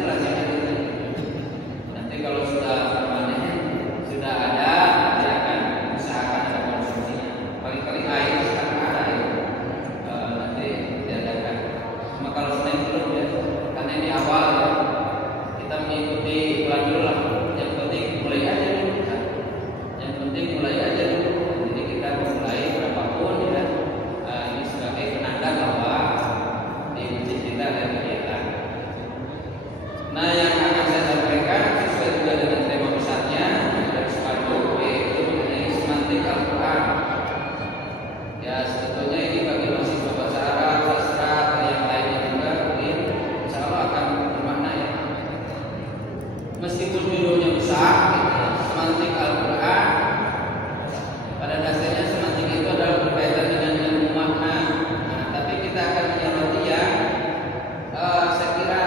nanti lazimnya itu. Nanti kalau sudah permanen, sudah ada, nanti akan usahakan ada konsumsinya. Paling-paling air sekarang ada ya, nanti diadakan. Cuma kalau sudah belum ya, karena ini awal ya, kita mengikuti iklan dulu lah. Yang penting mulai aja dulu. Yang penting mulai aja dulu. Jadi kita memulai berapapun ya, ini sebagai penanda bahwa di masjid kita ada kegiatan. Nah, yang akan saya sampaikan sesuai juga dengan tema besarnya dari sepatu, yaitu mengenai semantik Al-Quran. Ya, sebetulnya ini bagi mahasiswa bahasa Arab, sastra, atau yang lainnya juga mungkin insya Allah akan bermakna ya. Meskipun judulnya besar, gitu, semantik Al-Quran, pada dasarnya semantik itu adalah berkaitan dengan ilmu makna. Nah, tapi kita akan menyoroti ya, saya kira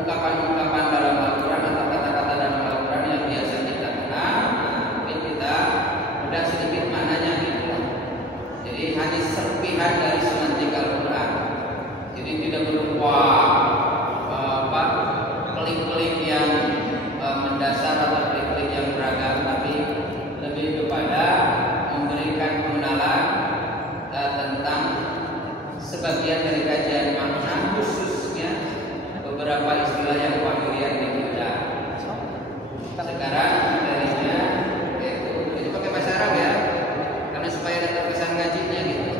ungkapan-ungkapan dalam Al-Quran atau kata-kata dalam Al-Quran yang biasa kita kenal, mungkin kita udah sedikit maknanya gitu. Jadi hanya serpihan dari semantik Al-Quran. Jadi tidak berupa klik-klik yang mendasar atau klik-klik yang beragam, tapi lebih kepada memberikan pengenalan tentang sebagian dari kajian makna, khususnya beberapa istilah yang familiar di kita. Sekarang materinya itu pakai bahasa Arab ya, karena supaya ada terkesan ngajinya gitu.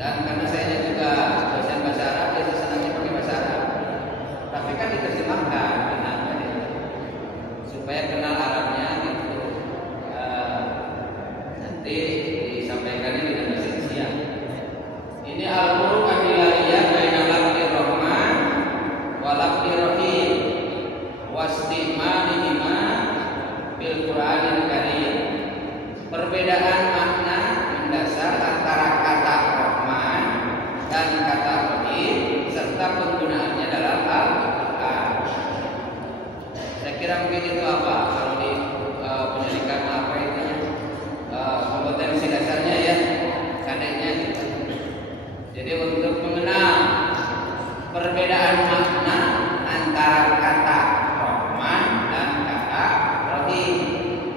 Dan karena saya juga dosen bahasa Arab, jadi senangnya pakai bahasa Arab. Tapi kan diterjemahkan, kenapa ya? Supaya kenal Arabnya gitu. Nanti disampaikannya dengan bahasa Indonesia. Ini al-huruf al-hilaliyah baina lafzi rahman wa lafzi rahim wastima'ihima bil Qur'anil Karim. Perbedaan makna mendasar antara kata rahman dan kata rahim serta penggunaannya dalam Al-Qur'an. Saya kira mungkin itu apa kalau di pendidikan apa itu kompetensi dasarnya ya, kadangnya gitu. Jadi untuk mengenal perbedaan makna antara kata rahman dan kata rahim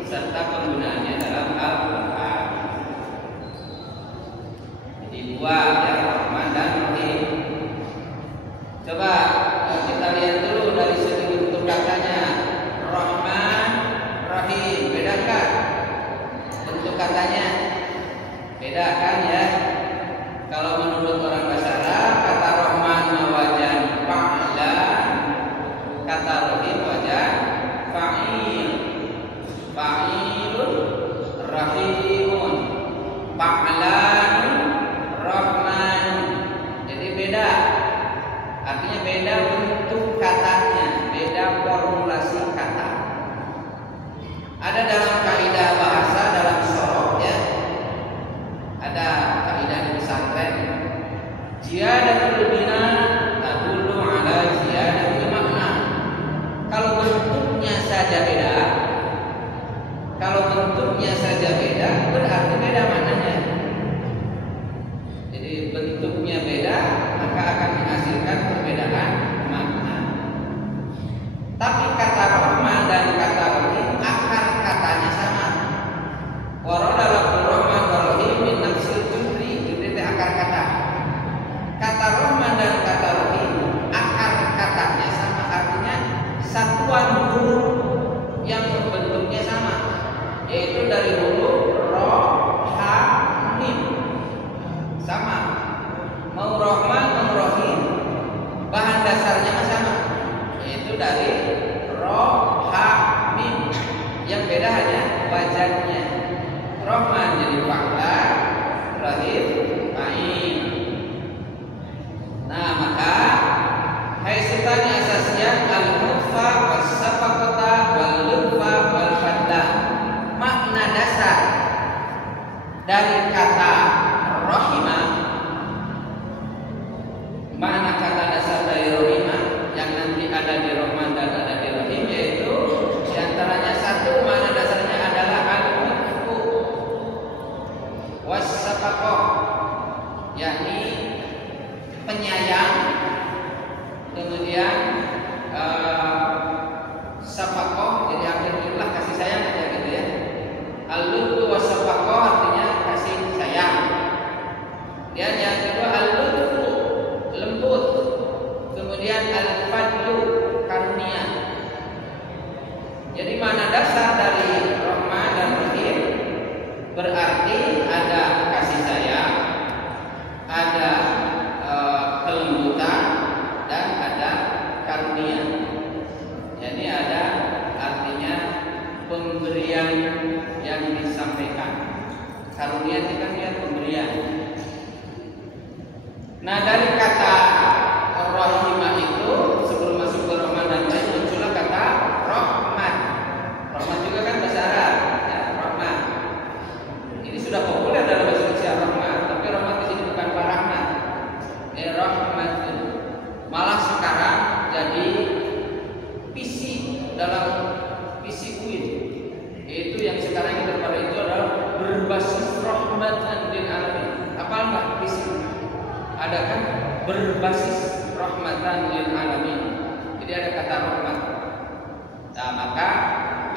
serta penggunaannya dalam Al-Qur'an. Jadi dua ya, rahman dan rahim. Coba kita lihat dulu dari segi bentuk katanya. Rahman, rahim, bedakan bentuk katanya? Beda kan ya? Kalau menurut orang bahasa Arab, kata rahman wajan fa'lan, kata rahim wajan fa'il. Fa'ilun rahimun, fa'lan rahman. Jadi beda. Artinya beda bentuk katanya, beda formulasi kata. Ada dalam kaidah bahasa, dalam sorok ya, ada kaidah di pesantren, ziyadatul bina tadullu ala ziyadatul makna. Kalau bentuknya saja beda, berarti beda maknanya. Jadi bentuknya beda, maka akan menghasilkan perbedaan makna. Tapi kata rahman dan kata rahim, akar katanya sama. Warada lafzul rahman wa rahim min nafsil jumri, itu akar kata. Kata rahman dan kata rahim, akar katanya sama, artinya satuan huruf yang bentuknya sama, yaitu dari huruf ra, ha, mim. Sama. Mau rahman, mau rahim, bahan dasarnya sama, yaitu dari ra, ha, mim. Yang beda hanya wajannya. Rahman jadi fa'lan, rahim fa'il. Nah, maka haitani asasnya al-mutfa was-safaqata wal-lutfa wal-fadlah. Makna dasar dari kata rahimah, mana kata dasar dari rahimah yang nanti ada di rahman dan ada di rahim, yaitu diantaranya satu makna dasarnya adalah al-mutfu was-safaqah, yakni penyayang, kemudian pemberian yang disampaikan. Karunia itu kan dia pemberian. Nah, dari kata rahimah itu sebelum masuk ke Ramadan muncullah kata rahmat. Rahmat juga kan bahasa Arab, ya, rahmat. Ini sudah populer dalam bahasa Indonesia rahmat, tapi rahmat di sini bukan rahmat. Rahmat malah sekarang jadi visi dalam visi UIN. Itu yang sekarang yang terbaru itu adalah berbasis rahmatan lil alamin. Apa enggak visi? Ada kan berbasis rahmatan lil alamin. Jadi ada kata rahmat. Nah, maka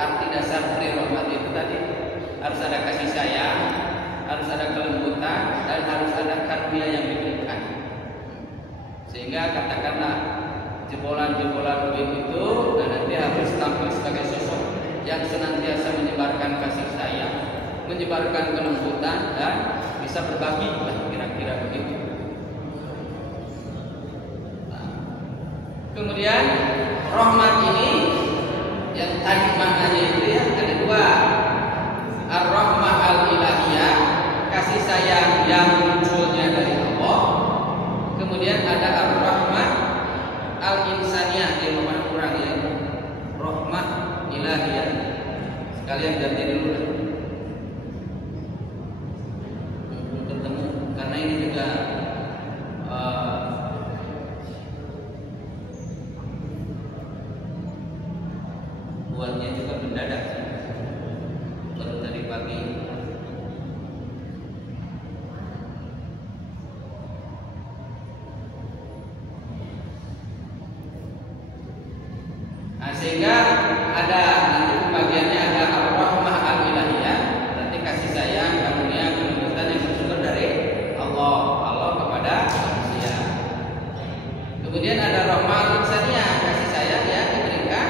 arti dasar dari rahmat itu tadi harus ada kasih sayang, harus ada kelembutan, dan harus ada karunia yang diberikan. Sehingga katakanlah jebolan-jebolan duit itu dan nanti harus tampil sebagai sosok yang senantiasa menyebarkan kasih sayang, menyebarkan kelembutan, dan bisa berbagi, kira-kira begitu. Kemudian rahmat ini yang tadi maknanya itu ya ada dua. Ar-rahmah al-ilahiyah, kasih sayang yang munculnya dari Allah. Kemudian ada ar-rahmah al-insaniyah, yang mana kurang ya. Rahmah ilahiyah. Sekalian ganti dulu lah. Ketemu karena ini juga buatnya juga mendadak, baru tadi pagi. Nah, sehingga ada nanti pembagiannya ada ar-rahmah al-ilahiyah, berarti kasih sayang, karunia, kelembutan yang bersumber dari Allah kepada manusia. Kemudian ada rahmah al-insaniyah, kasih sayang yang diberikan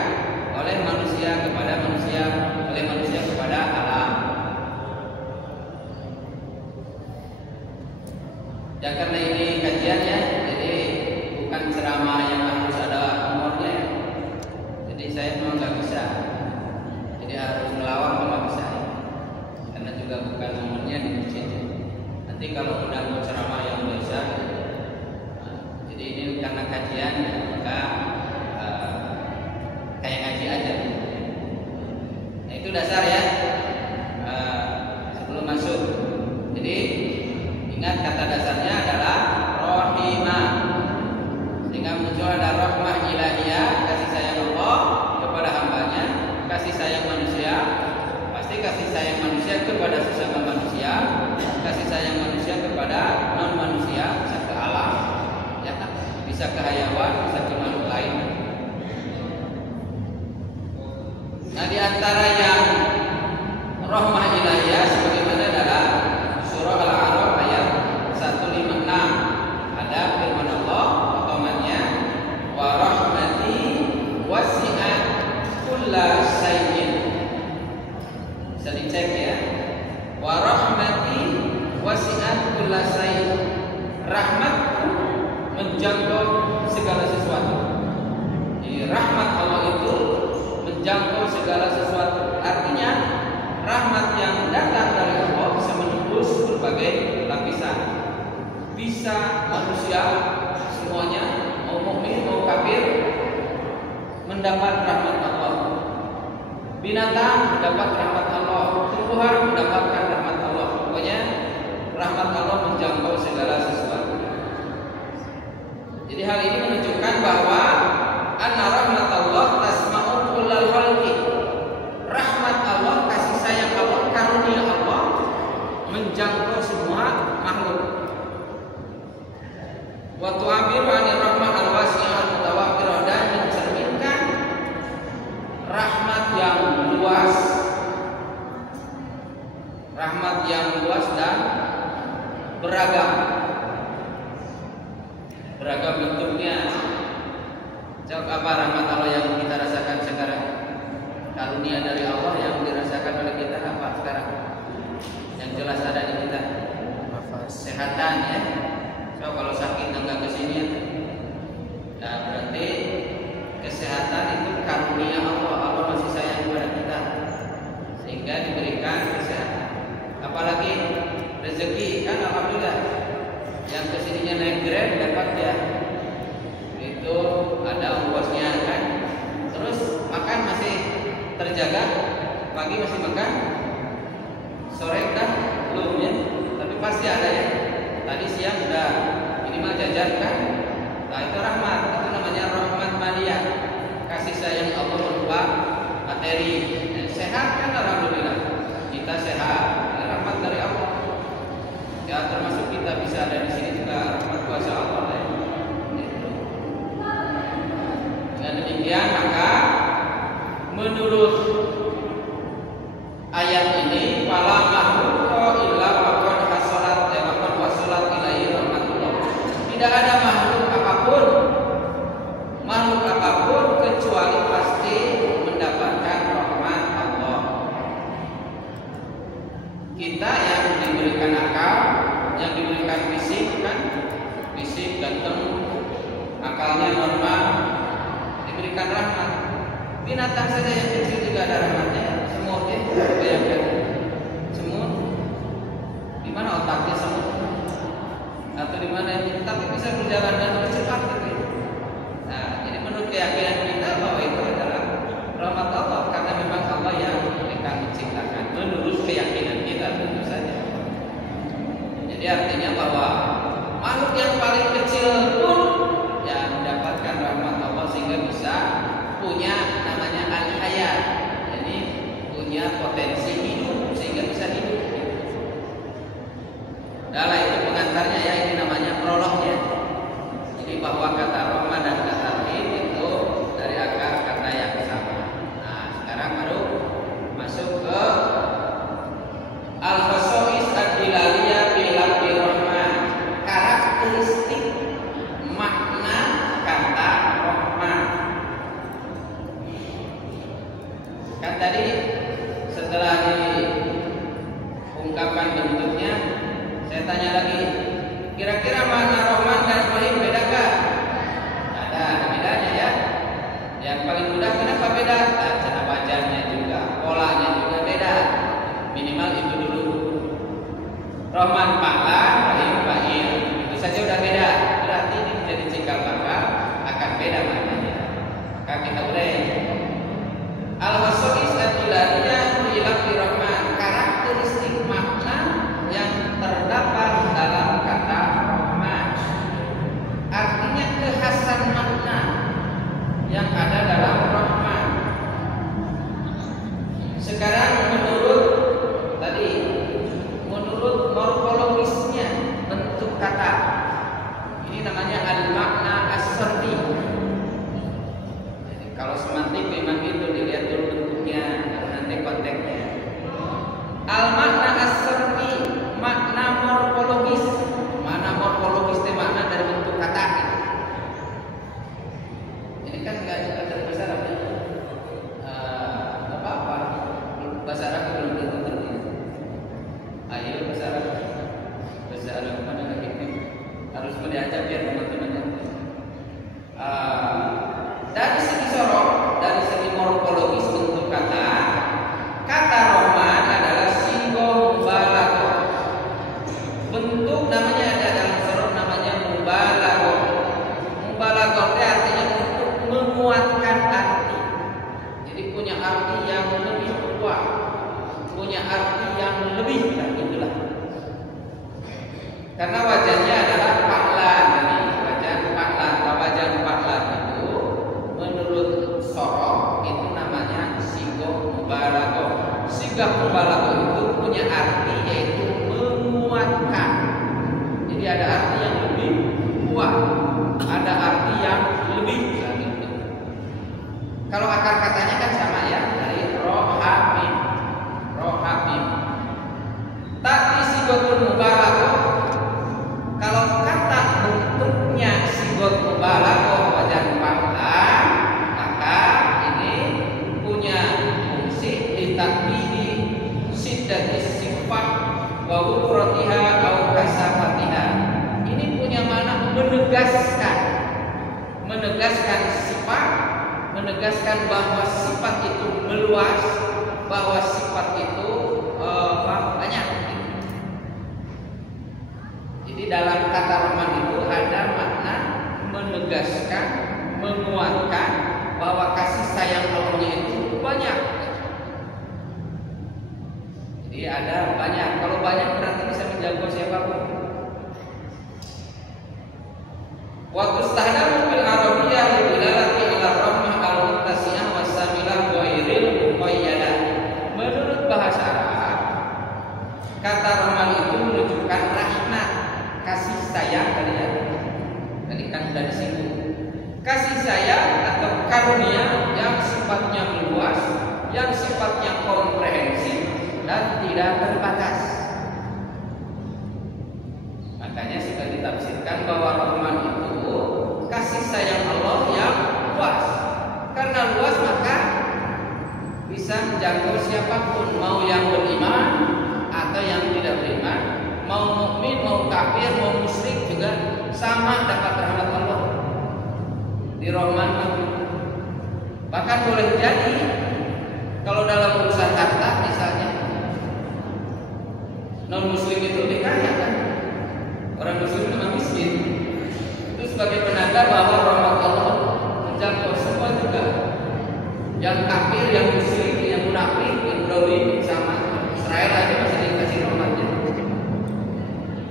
oleh manusia kepada manusia, oleh manusia kepada alam. Ya karena ini kajian ya, jadi bukan ceramah yang harus ada umurnya. Jadi saya memang nggak bisa, jadi harus melawak kalau bisa, karena juga bukan umurnya di masjid. Nanti kalau udah mau ceramah yang biasa, jadi ini karena kajian, maka kayak ngaji aja. Nah, itu dasar ya. Sebelum masuk, jadi ingat kata dasarnya adalah rahimah. Sehingga muncul ada rahmah ilahiyah, kasih sayang Allah kepada hambanya, kasih sayang manusia, pasti kasih sayang manusia kepada sesama manusia, kasih sayang manusia kepada non manusia, bisa ke alam, ya, bisa ke hayawan, bisa ke makhluk lain. Nah, di antara yang rahmah ilahiyah sebagaimana dalam surah Al-A'raf ayat 156 ada firman Allah utamanya wa rahmati wasi'at kulla syai'in. Bisa dicek ya. Wa rahmati wasi'at kulla syai'in. Rahmatku menjangkau segala sesuatu. Jadi rahmat Allah itu menjangkau segala sesuatu. Artinya rahmat yang datang dari Allah bisa menembus berbagai lapisan. Bisa manusia semuanya, mau mukmin mau kafir, mendapat rahmat Allah. Binatang mendapat rahmat Allah, tumbuhan mendapatkan rahmat Allah. Pokoknya rahmat Allah menjangkau segala sesuatu. Jadi hal ini menunjukkan bahwa anna rahmat Allah tasma'u kullal khalqi. Rahmat Allah, kasih sayang Allah, karunia Allah menjangkau semua makhluk. Wa tu'abiru 'anil rahmah al-wasi'ah al-mutawaffirah, dan mencerminkan rahmat yang luas, rahmat yang luas dan beragam bentuknya. Jawab apa rahmat Allah yang kita rasakan sekarang? Karunia dari Allah yang dirasakan oleh kita apa sekarang? Yang jelas ada di kita. Kesehatan ya. So kalau sakit enggak kesini, ya berarti kesehatan itu karunia Allah. Allah masih sayang kepada kita. sehingga diberikan kesehatan. Apalagi rezeki kan alhamdulillah, yang kesininya naik Grab dapat ya, itu ada ongkosnya kan. Terus makan masih terjaga, pagi masih makan, sore kan belum ya, tapi pasti ada ya. Tadi siang sudah minimal jajan kan. Nah itu rahmat, itu namanya rahmat maliyah, kasih sayang Allah berupa materi. Sehat kan alhamdulillah, kita sehat, rahmat dari Allah. Ya termasuk kita bisa ada di sini juga rahmat kuasa Allah ya. Dengan demikian maka menurut ayat ini wala makhluqa illa faqad hasalat faqad wasalat ilaihi rahmatullah. Tidak ada makhluk apapun kecuali pasti mendapatkan rahmat Allah. Kita yang diberikan akal, yang diberikan fisik kan, fisik ganteng, akalnya normal, diberikan rahmat. Binatang saja yang kecil juga ada rahmatnya. Semut ya, bayangkan semut, di mana otaknya semut, atau di mana ini, tapi bisa berjalan dengan cepat gitu. Nah, jadi menurut keyakinan kita bahwa itu adalah rahmat Allah karena memang Allah yang menciptakan. Menurut keyakinan kita tentu saja. Jadi artinya bahwa makhluk yang paling kecil pun ya mendapatkan rahmat Allah sehingga bisa punya namanya al-hayat. Jadi punya potensi hidup sehingga bisa hidup. Nah, itu pengantarnya ya, ini namanya prolognya. Jadi bahwa kata rahmat dan kata rahim itu dari akar kata yang sama. Nah, sekarang baru masuk ke al-khasa'is ad-dilaliyah bil rahman. Karakteristik makna kata rahman. Kan tadi setelah diungkapkan bentuknya, saya tanya lagi, kira-kira makna rahman dan rahim bedakah? Ada bedanya ya. Yang paling mudah kenapa beda? Cara bacanya juga, polanya juga beda. Minimal itu dulu. Rahman pangkat, rahim fa'il. Itu saja udah beda. Berarti ini menjadi cikal bakal akan beda maknanya. Maka kita urai. Al-khasa'is ad-dilaliyah bil rahman. Karakteristik makna yang terdapat dalam kata rahman. Artinya kekhasan makna yang ada dalam rahman. Sekarang menurut morfologisnya, bentuk kata ini namanya al-makna as-sarfi. Jadi kalau semantik memang itu dilihat dulu bentuknya, nanti konteksnya. Al-makna as-sarfi, makna morfologis. Mana morfologis itu makna dari bentuk kata gitu. Ini kan enggak ada bahasa Arab ya. Apa-apa. Bahasa Arab belum tentu ngerti. Ayo bahasa Arab. Bahasa Arab mana lagi ini? Harus diajak biar teman-teman ngerti. Dari segi sorok, dari segi morfologis bentuk kata rahman adalah sigo mubalaghah. Bentuk namanya ada dalam sorok namanya mubalaghah. Mubalaghah itu artinya untuk menguatkan arti. Jadi punya arti yang lebih kuat, punya arti yang lebih itulah. Karena wajahnya adalah paklan, wajah paklan itu menurut sorok itu namanya sigo mubalaghah. Sigo mubalaghah itu punya arti yaitu menguatkan. Jadi ada arti yang lebih kuat, ada arti yang lebih gitu. Kalau akar katanya kan sama ya, dari rohamim. Tapi sigotul mubalaghah, kalau kata bentuknya sigot mubalaghah wajah paklan, maka ini punya fungsi ditakbiri siddatis sifat wa wufratiha au kasafatiha. Ini punya makna menegaskan sifat, menegaskan bahwa sifat itu meluas bahwa sifat itu banyak. Jadi dalam kata Rahman itu ada makna menegaskan, menguatkan bahwa kasih sayang Allahnya itu banyak. Jadi ada banyak. Kalau banyak berarti bisa menjangkau siapapun. Waktu stahdamu bil arabiyyah dilalati ila rahmah al-muttasiyah wasamilah ghairil muqayyadah. Menurut bahasa Arab, kata Rahman itu menunjukkan rahmat, kasih sayang tadi ya. Tadi kan dari situ. Kasih sayang atau karunia yang sifatnya meluas, yang sifatnya komprehensif dan tidak terbatas. Makanya sudah ditafsirkan bahwa Rahman itu kasih sayang Allah yang luas. Karena luas maka bisa menjangkau siapapun, mau yang beriman atau yang tidak beriman, mau mukmin, mau kafir, mau musyrik juga sama dapat rahmat Allah. Di Rahman bahkan boleh jadi kalau dalam urusan harta misalnya non muslim itu dikaya kan, orang muslim memang miskin. Itu sebagai penanda bahwa rahmat Allah menjangkau semua juga. Yang kafir, yang musyrik, yang munafik, yang dolim sama. Israel aja masih dikasih rahmatnya.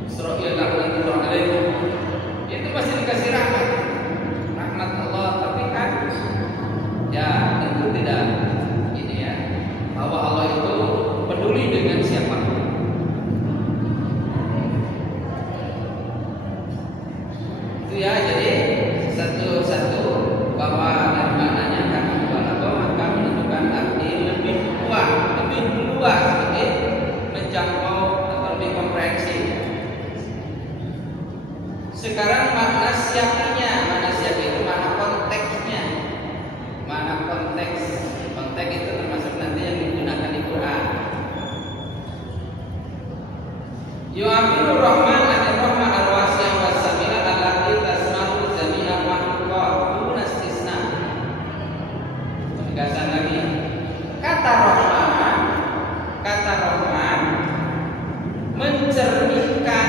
Israel laknatullahi itu masih dikasih rahmat. Rahmat Allah, tapi kan ya tentu tidak ini ya, bahwa Allah itu peduli dengan siapapun. Ya, jadi satu-satu bahwa dari maknanya kami bahwa kami menentukan arti lebih luas, lebih menjangkau atau lebih komprehensif. Sekarang makna siapnya, mana siap itu mana konteksnya, mana konteks itu termasuk nanti yang digunakan di Quran. Yu'abiru Rahman an-Rahman al-Wasi'ah was-Samilah allati tasma'u jami'a makhluqat dun istisna. Penegasan lagi. Kata Rahman mencerminkan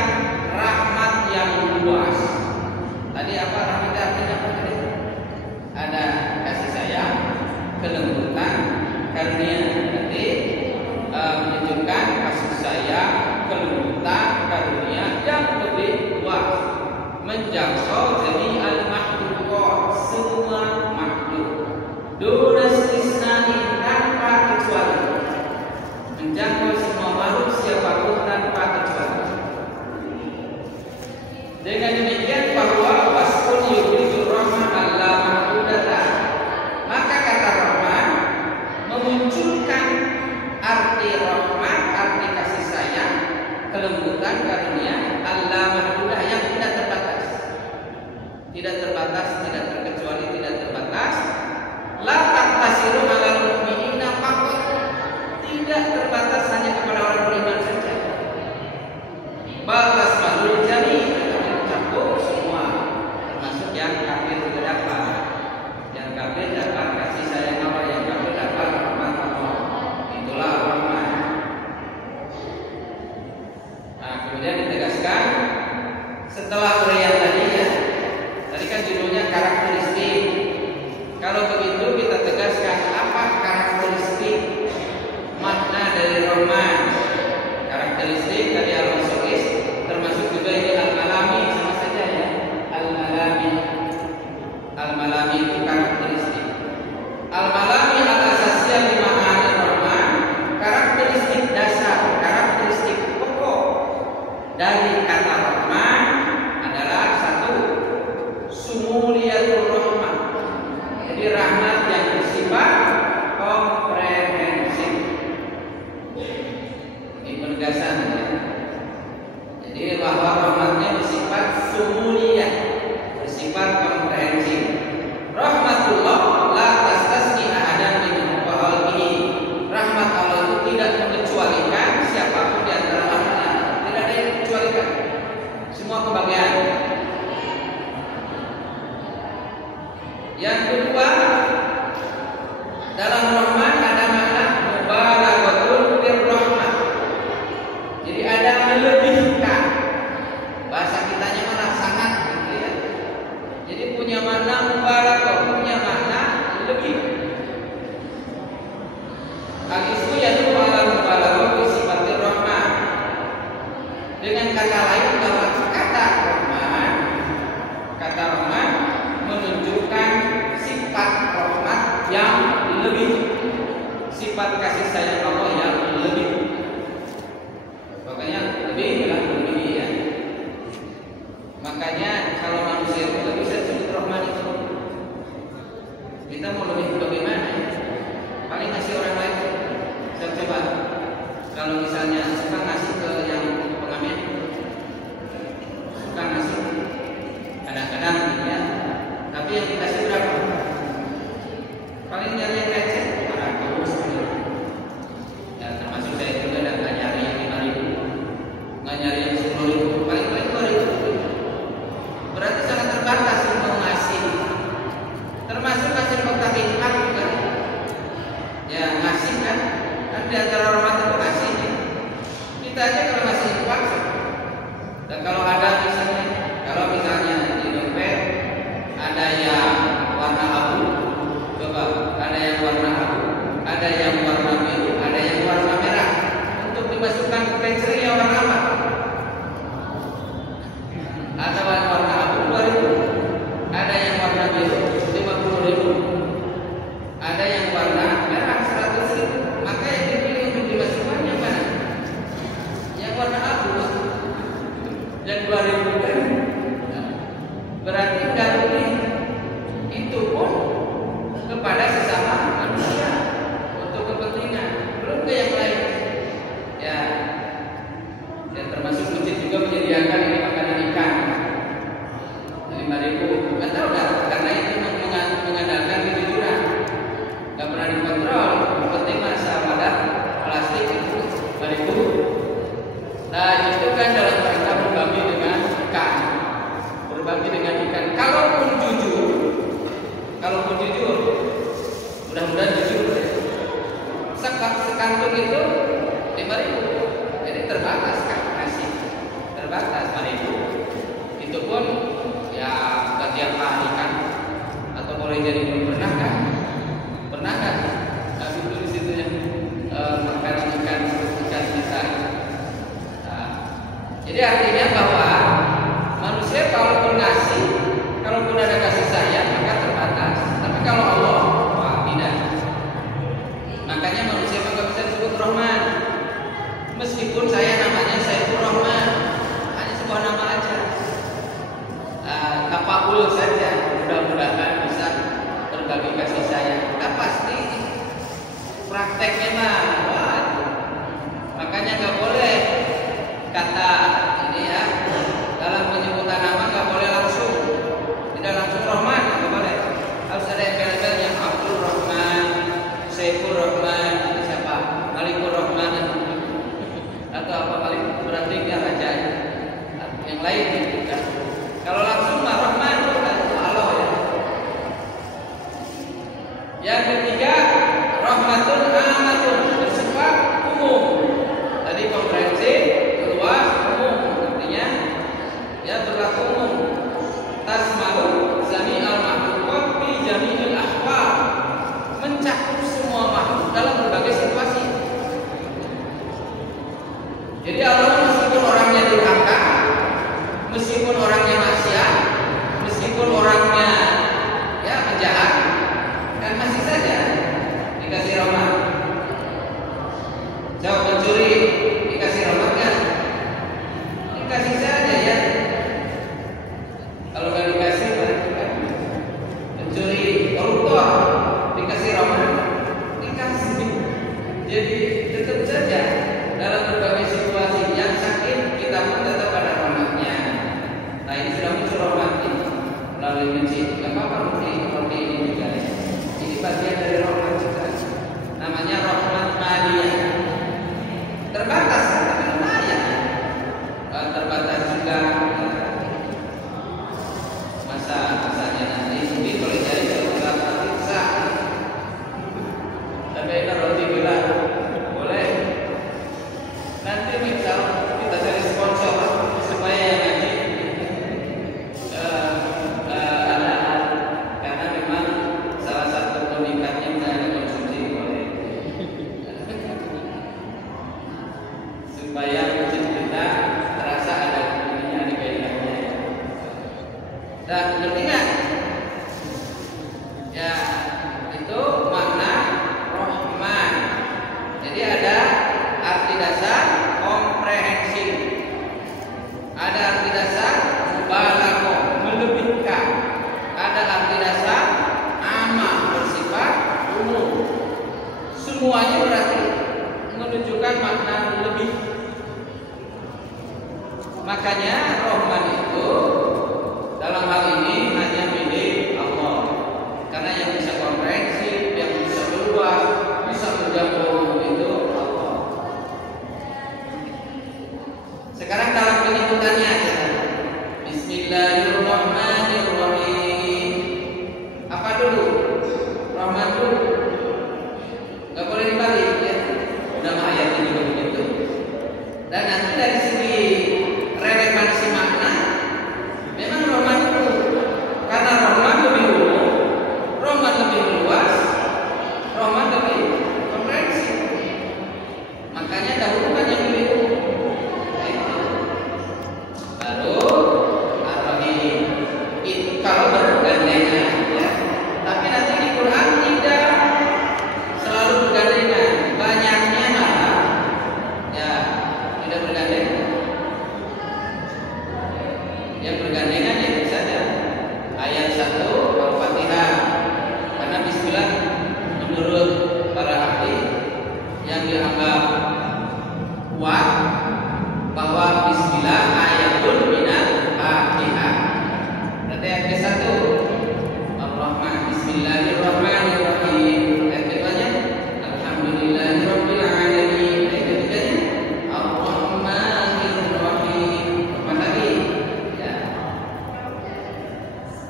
rahmat yang luas. Tadi apa rahmatnya artinya apa tadi? Ada kasih sayang, kelembutan, karunia. Nanti menunjukkan kasih sayang, kelembutan, karunia yang lebih luas, menjangkau jami'al makhluqat, semua makhluk. Dun istisna lebih. Al-ismu yadullu ala mubalaghah fi sifatir rahman. Dengan kata lain bahwa kata rahman menunjukkan sifat rahmat yang lebih, sifat kasih sayang Allah yang lebih. Makanya lebih adalah lebih ya. Makanya kalau manusia itu tidak bisa disebut rahman itu. Kita mau lebih bagaimana? Paling ngasih orang lain. Saya coba. Kalau misalnya suka ngasih ke yang pengamen, suka ngasih kadang-kadang ya. Tapi yang dikasih berapa? Paling nyari yang receh, 100. Ya termasuk saya juga nggak nyari yang 5.000, nggak nyari yang 10.000, paling 2.000. Berarti sangat terbatas untuk ngasih. Termasuk ngasih kontak hikmat juga. Ya ngasih kan di antara rahmat itu ngasih. Kita aja kalau ngasih hikmat. Dan kalau ada misalnya, di dompet ada yang warna abu, coba ada yang warna abu, ada yang warna biru, ada yang warna merah. Untuk dimasukkan ke pensilnya warna apa? Ada yang warna abu 2.000, ada yang warna biru 50.000, ada yang warna merah 100.000. Maka yang dipilih untuk dimasukkan yang mana? Yang warna abu, yang 2.000 kan? Berarti nggak lebih. Itu pun kepada sesama manusia untuk kepentingan, belum ke yang lain. Ya, dan termasuk masjid juga menyediakan ini makanan ikan 5.000. Nggak tahu dah, karena itu mengandalkan kejujuran, nggak pernah dikontrol. Yang penting masa wadah plastik itu 5.000. Nah itu kan dalam rangka berbagi dengan ikan, berbagi dengan ikan. Kalaupun jujur, mudah-mudahan jujur. Sekantung itu 5.000, jadi terbatas kan kasih, terbatas 5.000. Itu pun ya nggak tiap hari kan, atau boleh jadi belum pernah kan? Pernah kan? Tapi itu di situ yang makanan ikan kita. Nah, jadi artinya bahwa manusia kalaupun ngasih, kalaupun ada kasih sayang maka terbatas. Tapi kalau Allah, wah tidak. Makanya manusia maka bisa disebut Rahman. Meskipun saya namanya Saifur Rahman, hanya sebuah nama aja. Kapakul saja, mudah-mudahan bisa berbagi kasih sayang. Kita pasti prakteknya mah, wah. Makanya nggak boleh kata ini ya, dalam penyebutan nama nggak boleh langsung, tidak langsung Rahman, nggak boleh. Harus ada embel-embelnya, Abdul Rahman, Saifur Rahman, itu siapa? Malikul Rahman, atau apa Malik berarti dia raja. Yang lain tidak. Kalau langsung mah Rahman itu Allah ya. Yang ketiga, rahmatun amatun, bersifat umum. Tadi komprehensif, luas, umum, artinya ya berlaku umum. Tasmalu jami'al makhluqat fi jami'il ahwal, mencakup semua makhluk dalam berbagai situasi. Jadi Allah meskipun orangnya durhaka, meskipun orangnya maksiat, meskipun orangnya ya penjahat, kan masih saja dikasih rahmat. Jauh mencuri dikasih rahmat kan? Dikasih saja ya. Kalau nggak dikasih berarti kan mencuri, koruptor dikasih rahmat. meningkatnya misalnya konsumsi boleh. Supaya masjid kita terasa ada ininya, ada gairahnya. Dan ngerti nggak? Ya, itu makna Rahman. Jadi ada arti dasar komprehensif, ada arti dasar mubalaghah, melebihkan, ada arti dasar amah, bersifat umum. Semuanya berarti menunjukkan makna lebih. Makanya Rahman itu dalam hal ini hanya milik Allah. Karena yang bisa komprehensif, yang bisa keluar, bisa menjangkau itu Allah. Sekarang dalam penyebutannya aja. Bismillahirrahmanirrahim. Apa dulu? Rahman dulu. Gak boleh dibalik ya. Nama ayatnya juga begitu. Dan nanti dari segi relevansi makna, memang Rahman itu karena Rahman lebih umum, Rahman lebih luas, Rahman lebih komprehensif. Makanya dahulukan yang lebih umum. Baru Ar-Rahim. Itu kalau bergandengan ya. Tapi nanti di Quran tidak selalu bergandengan. Banyaknya malah ya tidak bergandengan. Yang bergandengan itu saja. Ayat 1 Al-Fatihah. Karena bismillah menurut para ahli yang dianggap kuat bahwa bismillah ayatul minal Fatihah. Berarti ayat ke-1 Ar-Rahman, Bismillahirrahmanirrahim. Ayat keduanya Alhamdulillahirabbil alamin. Ayat ketiganya Ar-Rahmanirrahim. Apa tadi? Ya.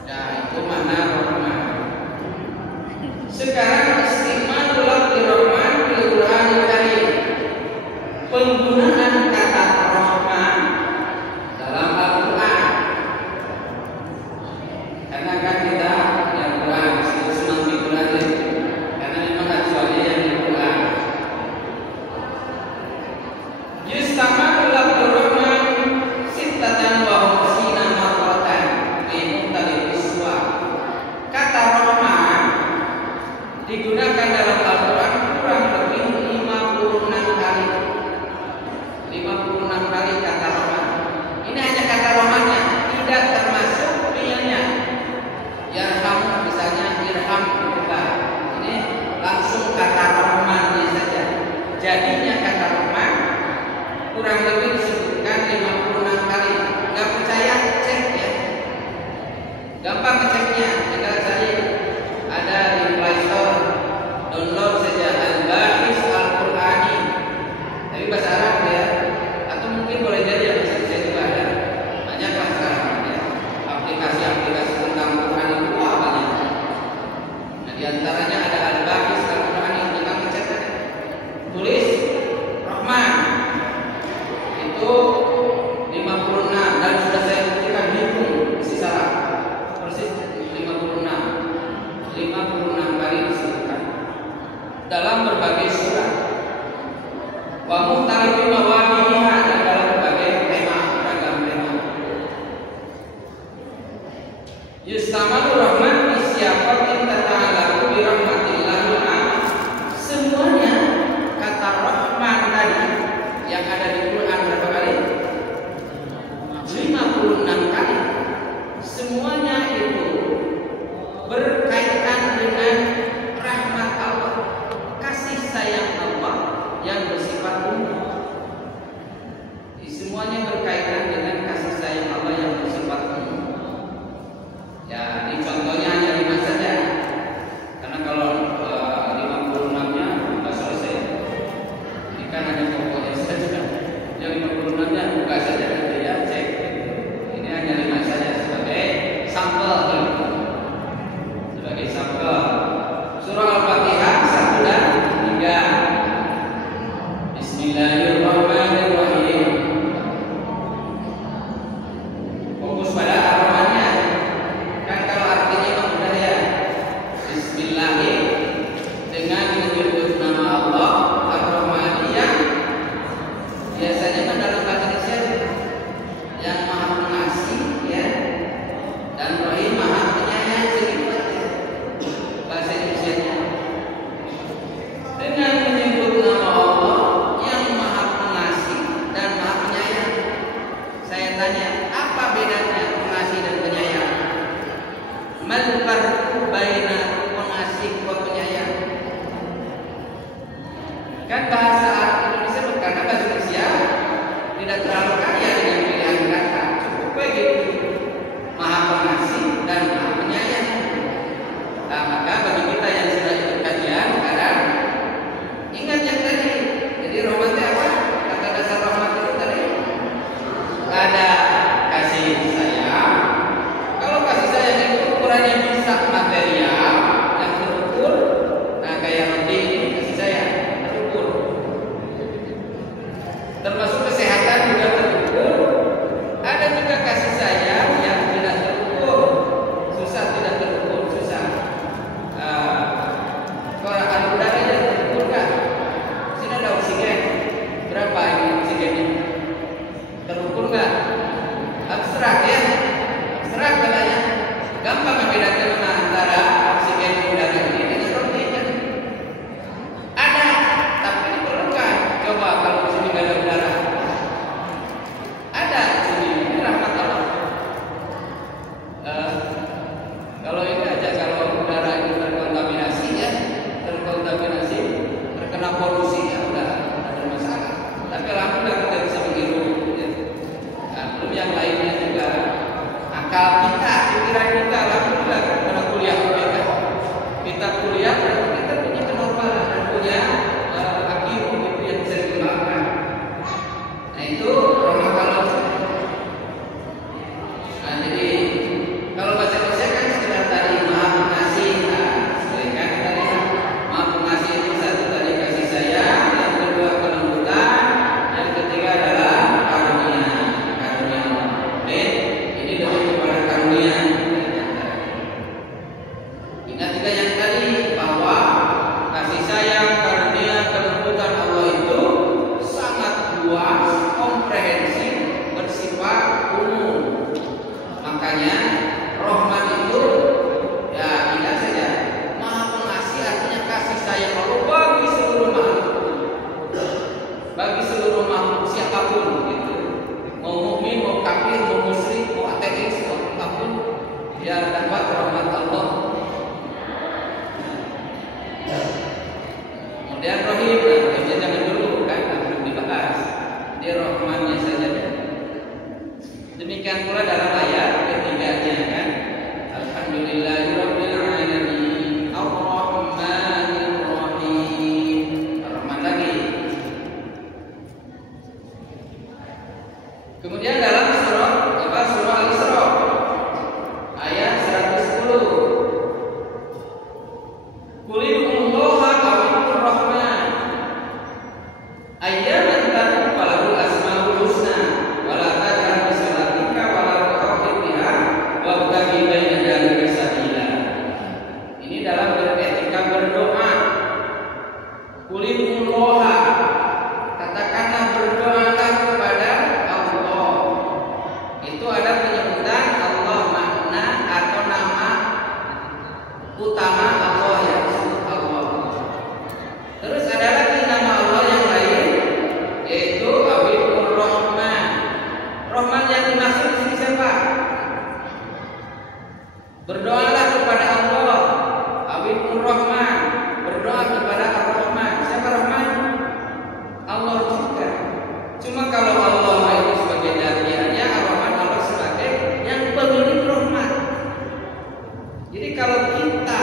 Ya, itu makna Rahman. Sekarang istimalul Rahman fil Qur'anil Karim. Penggunaan kata Rahman dalam Al-Quran. Karena kan kita yang Quran senang di Quran ya. Karena memang acuannya yang di Quran. Yustamalul Rahman sittatan wa khamsina marratan fi mukhtalif iswa. Kata Rahman digunakan dalam Al-Quran kurang lebih 56 kali. 56 kali kata Rahman. Ini hanya kata Rahmannya, tidak termasuk fiilnya. Yarham misalnya irham kita. Ini langsung kata Rahmannya saja. Jadinya kata Rahman kurang lebih disebutkan 56 kali. Gak percaya cek ya. Gampang ngeceknya. Kita cari ada di Play Store. Download saja Al-Bahis Al-Qur'ani. Tapi bahasa Arab ya. Atau mungkin boleh jadi ya bahasa Indonesia juga ada. Banyak lah sekarang ya. Aplikasi-aplikasi tentang Quran itu banyak. Nah, di antaranya ada Al-Bahis Al-Qur'ani. Kita ngecek aja. Tulis Rahman. Itu 56 dan sudah saya buktikan hitung isi salah. Persis 56 kali disebutkan dalam berbagai surat. Wa mukhtalifin mawadi'iha, dan dalam berbagai tema, beragam tema. Yustamalur Rahman bi siyaqatin tata'allaqu bi rahmatillahil 'am. Semuanya kata Rahman tadi yang ada di Quran berapa kali? 56 kali. Semuanya itu berkaitan dengan rahmat Allah, kasih sayang Allah yang bersifat umum. Semuanya berkaitan dengan kasih sayang Allah yang bersifat umum. Ya, ini contoh Kan bahasa Indonesia karena bahasa Indonesia tidak terlalu kaya dengan pilihan kata, cukup begitu. Maha Pengasih dan Maha Penyayang. Nah, maka bagi kita yang sudah ikut kajian sekarang, ingat yang tadi. Jadi rahmat itu apa? Kata dasar rahmat itu tadi ada kasih sayang. Kalau kasih sayang itu ukurannya bisa material yang terukur. Nah, kayak roti ini kasih sayang terukur. Termasuk kesehatan juga terukur. Ada juga kasih sayang yang tidak terukur, susah tidak terukur, susah. Kualitas udara yang terukur kan? Sini ada oksigen. Berapa ini oksigennya? Terukur nggak? Abstrak ya, abstrak katanya. Gampang membedakan antara oksigen udara ini dengan roti kan? Ada, tapi diperlukan. Coba kalau di sini nggak ada udara. Ada di sini, ini rahmat Allah. Kalau ini aja kalau udara itu terkontaminasi ya, terkontaminasi, terkena polusi ya udah ada masalah. Tapi alhamdulillah kita bisa menghirup. Ya. Nah, belum yang lainnya juga. Akal kita, pikiran kita, alhamdulillah karena kuliah kita kuliah berarti kita punya kenormalan dan punya IQ itu yang bisa dikembangkan. Nah itu rahmat Allah. Nah jadi kalau baca Indonesia kan sekedar tadi Maha Pengasih. Nah, seringkan tadi Maha Pengasih itu satu tadi kasih sayang, yang kedua kelembutan, yang ketiga adalah karunia. Karunia. Ini lebih kepada karunia. Ingat juga yang tadi bahwa kasih sayang, karunia, kelembutan Allah itu sangat luas, komprehensif, bersifat umum. Makanya rahmat itu ya ingat saja, Maha Pengasih artinya kasih sayang Allah bagi seluruh makhluk, bagi seluruh makhluk siapapun gitu. Mau mukmin, mau kafir, mau musyrik, mau ateis, mau apapun dia dapat rahmat Allah. Kemudian Rahim, nah, jangan dulu kan belum dibahas. Dia Rahmannya saja. Demikian pula dalam ayat ketiganya kan. Alhamdulillahirabbil alamin. Ar-Rahmanir Rahim. Rahman lagi. Kemudian dalam surah Al-Isra ayat 110. Qulilhullaha awlidur rahman ayyaman taqum falahul asmaul husna wala tajal bisalatika wala tuqatil biha wabtaghi baina dzalika sabila. Ini dalam ketika berdoa. Qulilhullaha, katakanlah berdoalah kepada Allah. Itu ada penyebutan Allah makna atau nama utama Allah ya. Terus ada lagi nama Allah yang lain, yaitu Awlidur Rahman. Rahman yang dimaksud di sini siapa? Berdoalah kepada Allah. Awlidur Rahman, berdoa kepada Ar-Rahman. Siapa Rahman? Allah juga. Cuma kalau Allah itu sebagai dariannya, Ar-Rahman Allah sebagai yang pemilik rahmat. Jadi kalau kita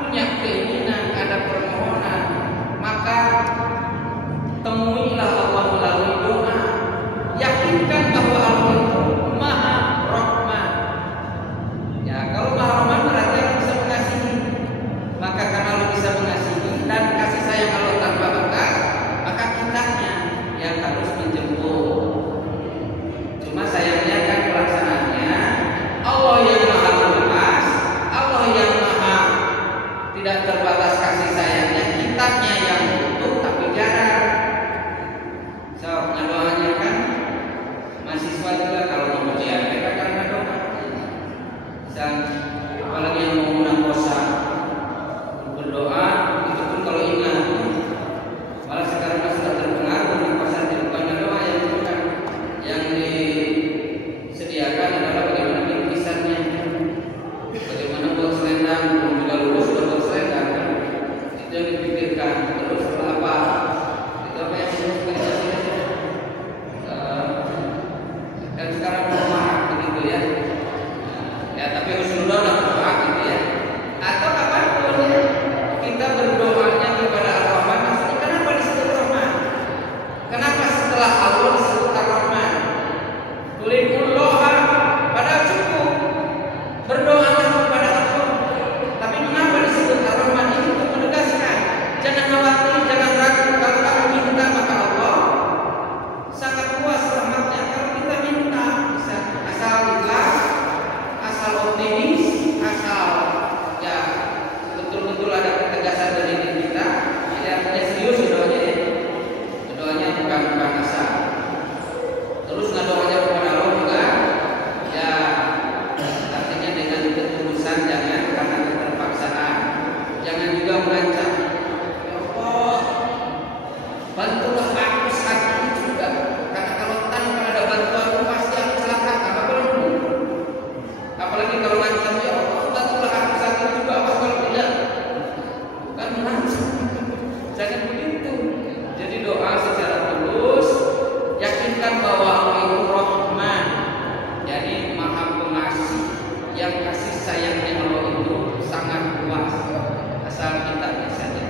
punya keinginan, ada permohonan, maka temuilah Allah melalui doa. Yakinkan bahwa Allah itu Maha Rahman. Ya, kalau Maha Rahman berarti Allah bisa mengasihi. Maka karena Allah bisa mengasihi dan kasih sayang Allah tanpa batas, maka kitanya yang harus menjemput. Cuma sayangnya kan pelaksanaannya Allah yang Maha luas, Allah yang Maha tidak terbatas kasih sayangnya, kitanya yang butuh tapi jarang. So, ngedoanya kan mahasiswa juga kalau mau ujian mereka kan ngedoa. Dan apalagi yang mau menang kosa berdoa, itu pun kalau ingat. Malah sekarang sudah terpengaruh menang kosa di bukan doa yang bukan. Yang disediakan adalah bagaimana lukisannya, bagaimana buat selendang, belum juga lulus sudah buat selendang kan? Itu yang dipikirkan. Terus apa? Jangan begitu. Jadi doa secara tulus, yakinkan bahwa Allah itu Rahman, jadi Maha Pengasih, yang kasih sayangnya Allah itu sangat luas, asal kita saja.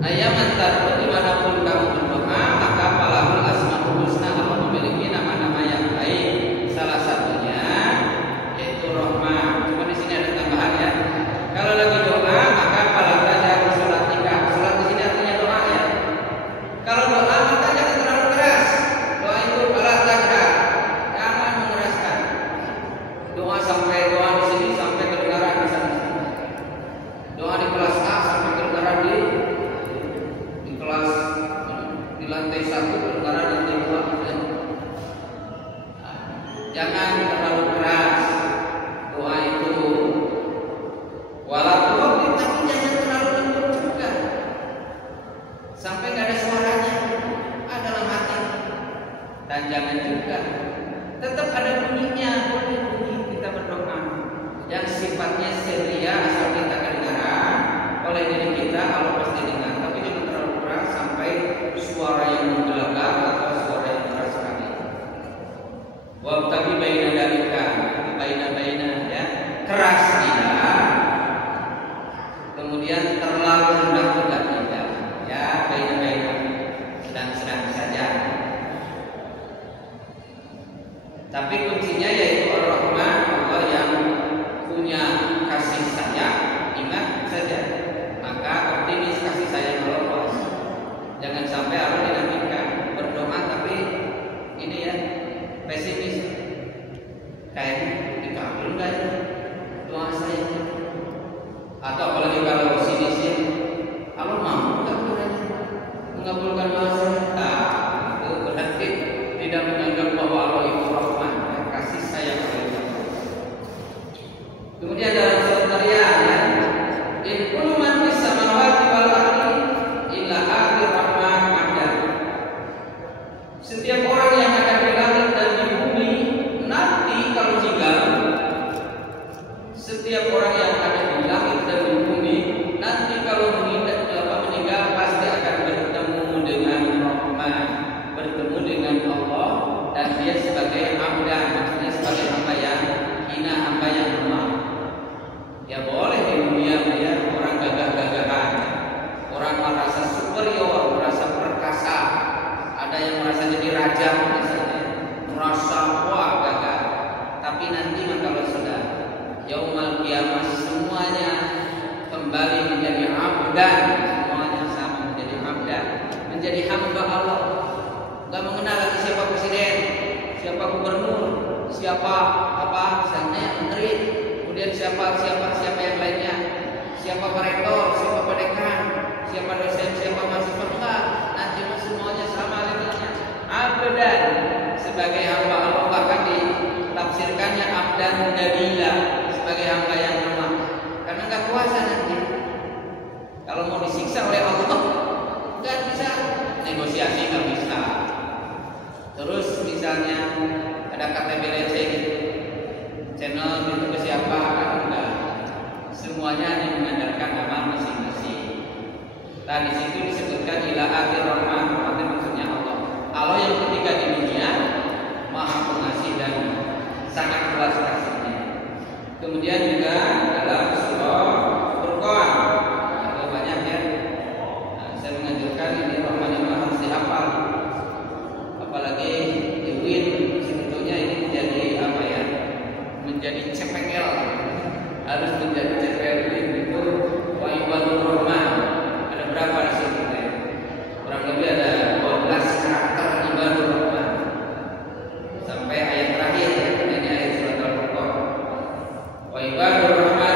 Ayat antar dimanapun kamu berdoa, maka falahul asmaul husna, Allah memiliki nama-nama yang baik. Salah satunya yaitu Rahman. Cuma di sini ada tambahan ya. Kalau lagi doa, maka falah tajhar sholatika. Sholat di sini artinya doa ya. Kalau doa maka jangan terlalu keras. Doa itu falah tajhar, jangan mengeraskan. Doa sampai doa di sini sampai kedengaran di sana. Doa di kelas A sampai kedengaran di kelas di lantai 1, kedengaran lantai 2. Jangan terlalu keras doa itu. Walaupun tapi jangan terlalu lembut juga, sampai nggak ada suaranya dalam hati. Dan jangan juga tetap ada bunyinya, boleh bunyi kita berdoa yang sifatnya sirriyah, asal kita kedengaran oleh diri kita, Allah pasti dengar. Tapi jangan terlalu keras sampai suara yang menggelegar atau suara yang keras sekali. Wabtaghi baina dzalika, baina ya, keras tidak, kemudian terlalu rendah juga tidak, ya, baina sedang-sedang saja. Tapi kuncinya yaitu Ar-Rahman, Allah yang punya kasih sayang. Ingat saja, maka optimis kasih sayang Allah luas. Jangan sampai Allah dinamakan berdoa tapi ini ya pesimis, kayaknya dikabul nggak ya doa saya, atau apalagi kalau sinisnya, Allah mau nggak mengabulkan doa saya? Nah, itu berarti tidak menganggap bahwa Allah itu Rahman, kasih sayang Allah. Kemudian dalam surat Maryam ya, in kullu man fis samawati wal ardi illa ati Rahman abda. Setiap orang yang ada di langit dan di bumi nanti kalau meninggal, setiap orang yang ada di langit dan di bumi nanti kalau meninggal pasti akan bertemu dengan Rahman, bertemu dengan Allah, dan dia sebagai abda, maksudnya sebagai hamba yang hina, hamba yang lemah. Ya boleh di dunia ya orang gagah-gagahan, orang merasa superior, merasa perkasa, ada yang merasa jadi raja misalnya, merasa wah gagah. Tapi nanti kalau sudah yaumul qiyamah semuanya kembali menjadi abdan, semuanya sama menjadi abdan, menjadi hamba Allah. Gak mengenal lagi siapa presiden, siapa gubernur, siapa apa misalnya menteri, kemudian siapa yang lainnya, siapa rektor, siapa dekan, siapa dosen, siapa mahasiswa. Enggak, nanti semuanya sama levelnya. Abdan sebagai hamba Allah, bahkan ditafsirkannya abdan dalila, sebagai hamba yang lemah, karena nggak kuasa nanti. Kalau mau disiksa oleh Allah nggak bisa, negosiasi nggak bisa. Terus misalnya ada KTP leceh gitu, channel itu ke siapa kan enggak, semuanya hanya mengandalkan nama masing-masing. Nah di situ disebutkan ila akhir Rahman, artinya maksudnya Allah. Allah yang ketiga di dunia, Maha Pengasih dan sangat luas kasihnya. Kemudian juga dalam surah Furqan ada banyak ya. Nah, saya menganjurkan ini Rahman yang harus dihafal. Apalagi di UIN sebetulnya ini menjadi apa ya? Menjadi CPL, harus menjadi CPL UIN itu wa ibadur Rahman. Ada berapa di situ? Kurang lebih ada 12 karakter ibadur Rahman sampai ayat terakhir ya, ini ayat surat Al-Furqan. Wa ibadur Rahman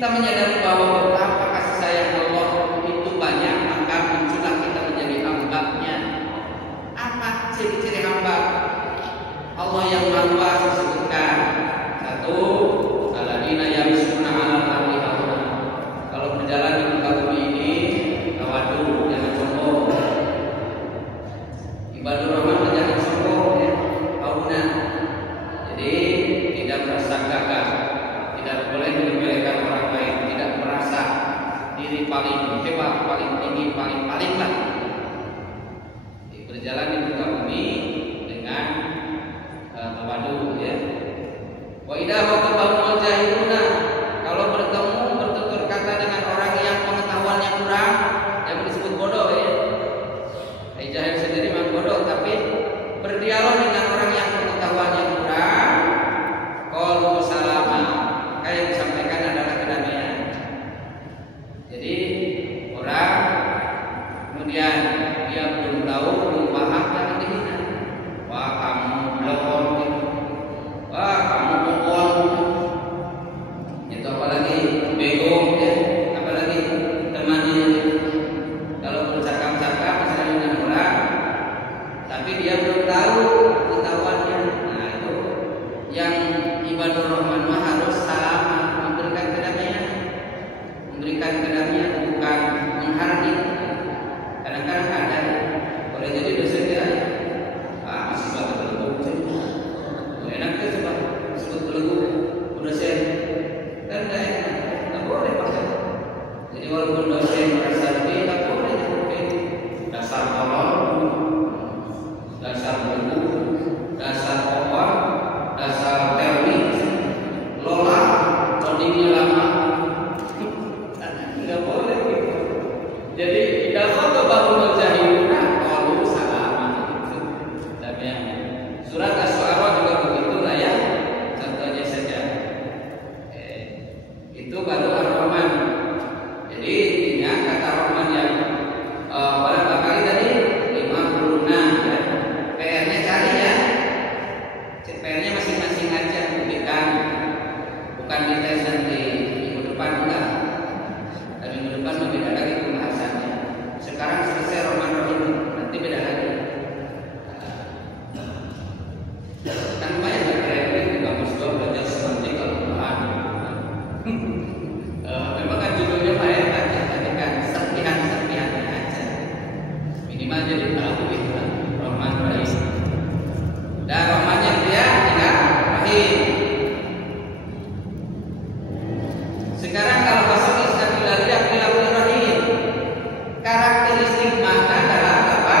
kita menyadari bahwa betapa kasih sayang Allah itu banyak, maka muncullah kita menjadi hamba-Nya. Apa ciri-ciri hamba? Allah yang Maha Luas disebutkan. Satu, alladzina yamshuna 'alal ardi hauna. Kalau berjalan di muka bumi ini, tawadu, jangan sombong. Ibadur Rahman jangan sombong ya. Hauna. Jadi tidak merasa gagah, tidak boleh menyepelekan orang lain, tidak merasa diri paling hebat, paling tinggi, paling lah. Berjalan di muka bumi dengan tawadu ya. Wa idza khatabahumul jahiluna, kalau bertemu bertutur kata dengan orang yang pengetahuannya kurang, yang disebut bodoh ya. Jahil sendiri memang bodoh, tapi berdialog dengan orang yang pengetahuannya kurang, qalu salama, maka yang disampaikan adalah kedamaian. Jadi orang kemudian dia belum tahu, belum paham, jangan dihina. Wah kamu blon, wah kamu bokol, itu apalagi bego ya, apalagi temannya. Kalau bercakap-cakap misalnya dengan orang, tapi dia belum tahu pengetahuannya, nah itu yang ibadur Rahman mah harus salam, memberikan kedamaian, bukan menghardik. Kadang-kadang ada boleh jadi dosen dia, masih suatu belegu, enak kan coba sebut belegu dosen, kan nggak boleh pakai. Jadi walaupun dosen merasa lebih, tak boleh pakai dasar tolong, dasar belegu, dasar pohon, dasar teori, lola, loadingnya lama, nggak boleh gitu. Jadi tidak foto baru menjahiluna qalu salama itu. Dan surat Asy-Syu'ara juga begitu lah ya. Contohnya saja. Itu baru Ar-Rahman. Jadi ingat kata Rahman yang berapa kali tadi? 56 ya. PR-nya cari ya. PR-nya masing-masing aja buktikan. Bukan dites nanti minggu depan enggak. Dan minggu depan beda lagi pembahasannya. Sekarang selesai Rahman Rahim, nanti beda lagi. Kan lumayan ya, keren di kampus gua belajar semantik Al-Quran. Memang kan judulnya lain aja, tapi kan serpihan-serpihannya aja. Minimal jadi tahu itu kan Rahman Rahim. Dan Rahmannya dia tidak Rahim. Sekarang kalau bahasa Islam bilang Rahim, karakteristik makna adalah apa?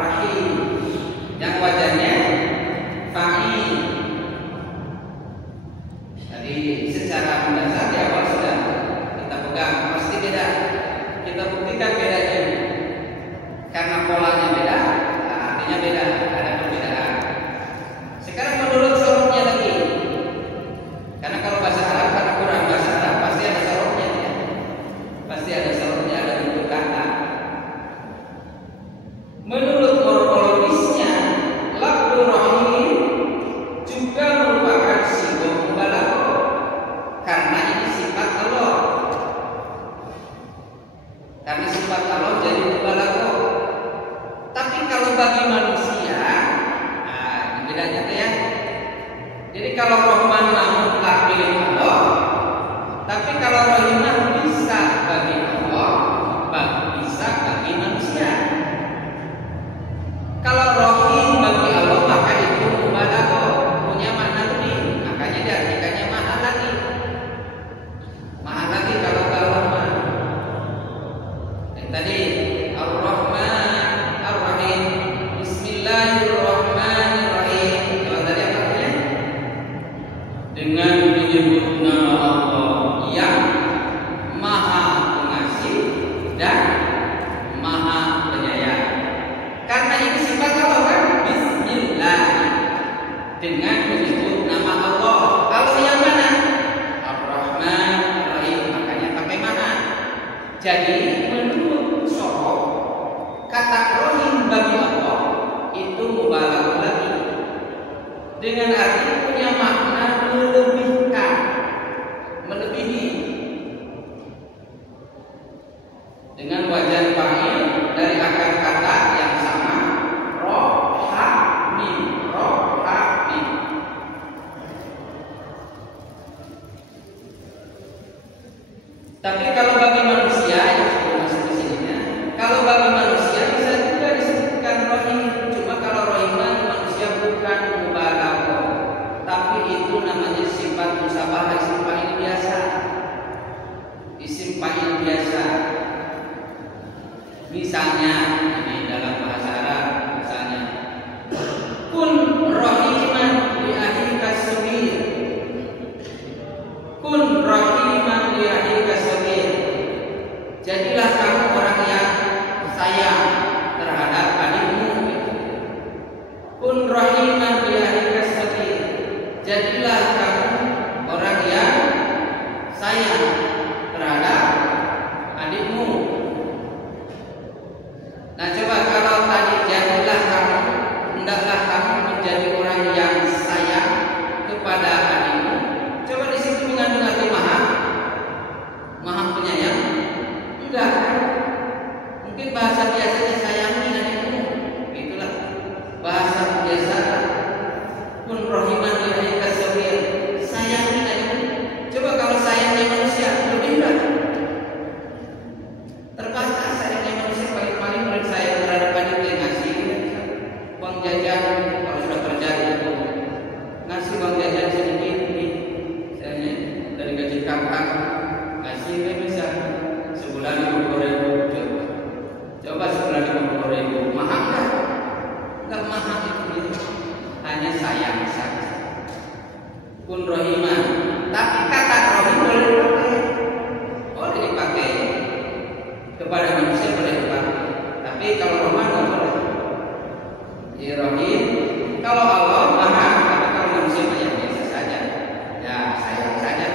Rahim. Yang wajahnya fa'il. Jadi secara mendasar di awal sudah kita pegang, pasti beda. Kita buktikan bedanya. Karena polanya beda, artinya beda, ada perbedaan. Sekarang menurut sorotnya lagi. Karena kalau bahasa Arab, karena kurang bahasa Arab, pasti ada sorotnya ya. Pasti ada sorotnya, ada bentuk kata. Menurut morfologisnya, lafzul rahim juga merupakan simbol mubalaghah karena ini sifat Allah. Karena sifat Allah jadi mubalaghah. Tapi kalau bagi manusia, ini bedanya tuh ya. Jadi kalau Rahman mutlak milik Allah, tapi kalau Rahimah bisa bagi Allah, bisa bagi manusia. Kalau Rahim bagi Allah maka itu mubalaghah, punya makna lebih, makanya diartikannya mahal lagi. Mahal lagi kalau Rahman. Yang tadi Ar-Rahman, Ar-Rahim, Bismillahirrahmanirrahim. Kalau tadi apa artinya? Dengan menyebut nama Allah yang Maha Pengasih dan Maha Penyayang. Karena ini sifat Allah kan, Bismillah, dengan menyebut nama Allah. Allah yang mana? Ar-Rahman, Ar-Rahim, makanya pakai Maha. Jadi menurut Syarah, kata Rahim bagi Allah itu mubalaghah lagi, dengan arti punya makna melebihkan, melebihi. dengan wajan fa'il dari akar kata yang sama, rohami. Tapi kalau bagi manusia, yang sebelum masuk ke sininya, kalau bagi manusia bisa juga disebutkan rohim. Cuma kalau rohiman manusia bukan mubalaghah, tapi itu namanya sifat musabahah, isim fa'il biasa. Isim fa'il biasa. Misalnya ini dalam bahasa Arab, misalnya kun rohiman li ahlika sabir. Kun rohiman li ahlika sabir. Jadilah kamu orang yang sayang terhadap adikmu. Kun rohiman li ahlika sabir. Jadilah kamu orang yang sayang terhadap adikmu. Nah, coba kalau tadi jadilah kamu, hendaklah kamu menjadi orang yang sayang kepada adikmu. Coba di situ mengandung arti maha penyayang? Enggak. Mungkin bahasa biasanya sayangi adikmu. Itulah bahasa biasa. Kun rohiman li ahlika sabir. Sayangi adikmu. Coba kalau sayangnya manusia lebih enggak? Terbatas sayangnya manusia, paling-paling orang sayang terhadap adiknya ngasih uang jajan. Kalau sudah kerja itu ngasih uang jajan sedikit nih, sayangnya dari gaji kakak ngasih bisa sebulan 50.000. Coba sebulan 50.000 mahal nggak? Nggak mahal itu dia. Hanya sayang saja. Kun rohiman. Tapi kata rohim boleh dipakai kepada manusia, boleh dipakai. Tapi kalau rohman nggak boleh. Di rohim kalau Allah maha, tapi kalau manusia yang biasa saja, ya sayang saja.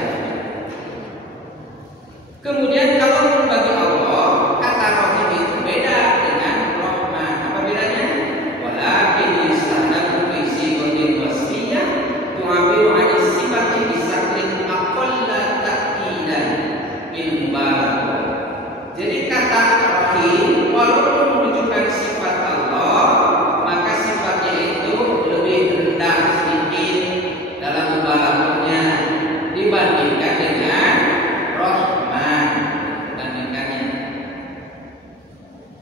Kemudian kalau bagi Allah kata rohim itu beda dengan rohman. Apa bedanya? Walakin istanaku fi sigatil wasfiyah tu'abiru 'an sifati bi saklin aqalla ta'kidan bil mubalaghah. Jadi kata rohim walaupun menunjukkan sifat Allah, maka sifatnya itu lebih rendah sedikit dalam mubalaghahnya dibandingkan dengan rohman. Bandingkannya.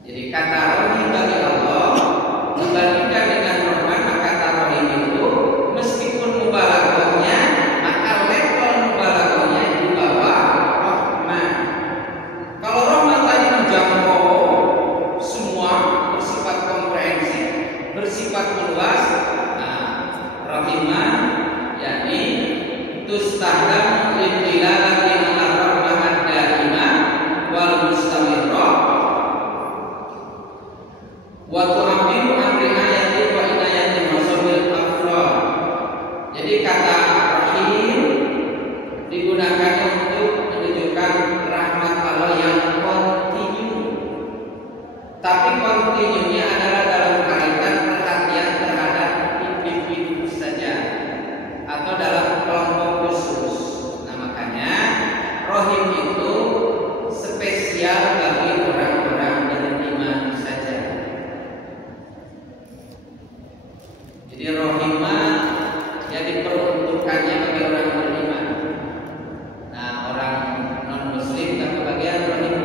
Jadi kata rohim bagi Allah dibandingkan dengan rohman, maka kata rohim itu meskipun mubalaghahnya, maka level mubalaghahnya di bawah rohman. Kalau rohman tadi menjangkau semua, bersifat komprehensif, bersifat meluas, nah, rohimah yakni tustahdam lil dilalati ala rahmah daimah wal mustamirrah wa tu'abbiru an riayati wa inayati masabil afrad. Jadi kata rahim digunakan untuk menunjukkan rahmat Allah yang kontinu. Tapi kontinunya adalah dalam kaitan perhatian terhadap individu saja atau dalam kelompok khusus. Nah, makanya rohim itu spesial bagi orang-orang beriman saja. Jadi rohimah yang diperuntukkannya bagi orang beriman. Nah, orang non muslim tak kebagian rohim.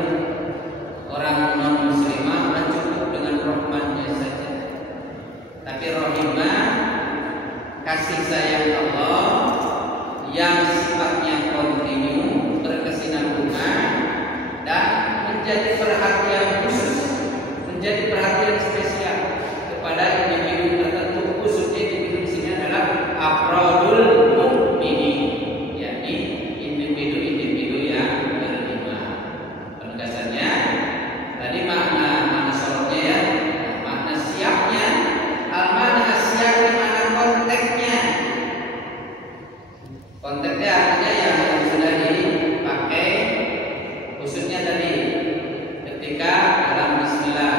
Orang non muslimah cukup dengan rohmannya saja. Tapi rohimah kasih sayang Allah yang sifatnya kontinu, berkesinambungan dan menjadi perhatian khusus, menjadi perhatian spesial kepada individu tertentu. Khususnya individu di sini adalah afrodul mukminin, yakni individu-individu yang beriman. Penegasannya tadi makna sorotnya ya, makna siapnya, al-makna siap di mana konteksnya. Konteksnya artinya yang sudah dipakai, khususnya tadi ketika dalam Bismillah,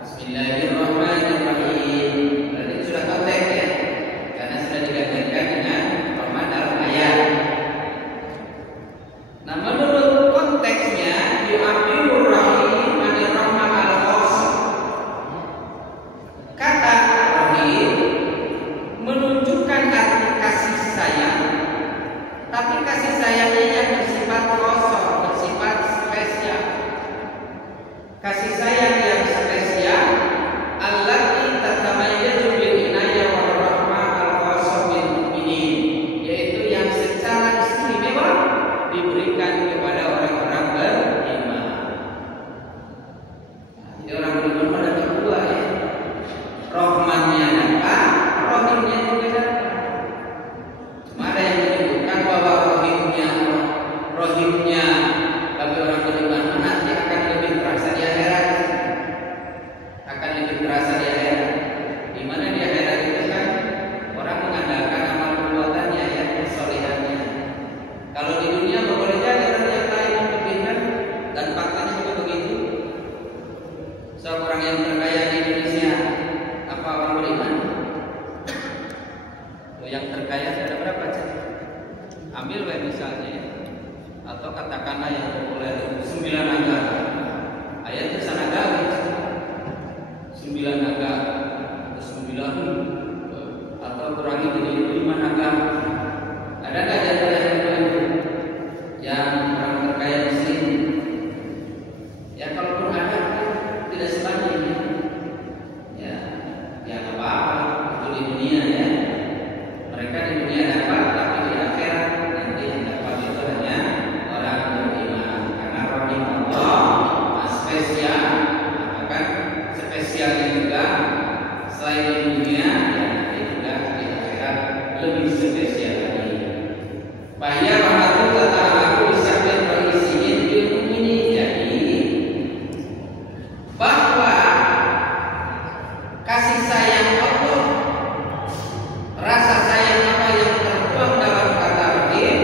Bismillahirrahmanirrahim. Berarti itu sudah konteks ya, karena sudah digantikan dengan Rahman dalam ayat. Nah, menurut konteksnya diambil kasih sayang yang spesial allati tatamayyazu bil inayah war rahmah al-khassah bil mu'minin, yaitu yang secara istimewa diberikan kepada orang-orang beriman. Jadi orang beriman pada kedua ya, rahmannya dapat, rahimnya juga dapat. Cuma ada yang menyebutkan bahwa rahimnya bagi orang beriman nanti akan lebih terasa di akhirat, akan lebih terasa di akhirat. Di mana di akhirat itu kan orang mengandalkan amal perbuatannya ya, kesolehannya. Kalau di dunia boleh jadi orang yang lain berpindah, dan faktanya juga begitu. Seorang yang terkaya di Indonesia apa orang beriman? Yang terkaya ada berapa cak? Ambil misalnya ya. Atau katakanlah yang populer 9 naga. Ayat itu naga 9 naga atau 9 atau kurangi jadi 5 naga. Ada nggak jatuh yang orang terkaya di sini? Ya kalaupun ada tidak sebanyak ya, ya apa-apa itu di dunia ya. Mereka di dunia dapat, tapi di akhirat nanti yang dapat itu hanya orang beriman. Karena rahim Allah spesial, akan spesialnya juga selain di dunia, ya nanti juga di akhirat lebih spesial lagi. Bahaya rahmatul ta'ala disabit berisiin ilmu ini. Jadi bahwa kasih sayang Allah, rasa sayang apa yang tertuang dalam kata rahim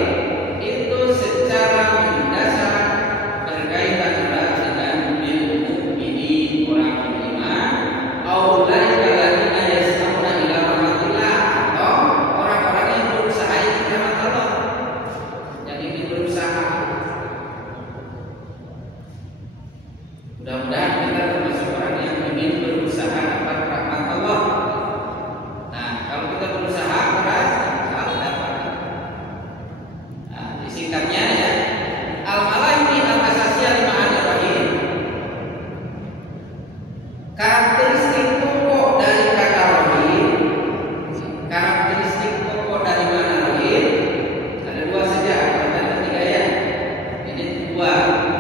itu secara mendasar berkaitan erat dengan bil mu'minin, orang beriman, aulai alladzina yas'auna ila rahmatillah, atau orang-orang yang berusaha ingin rahmat Allah, yang ingin berusaha. Mudah-mudahan kita termasuk orang yang ingin berusaha dapat rahmat Allah. Nah, kalau kita berusaha keras, insya dapat. Nah, disingkatnya ya, al-malaini al-asasiyah li ma'anir rahim. Karakteristik pokok dari kata rahim, karakteristik pokok dari makna rahim ada 2 saja, ada 3 ya. Ini 2.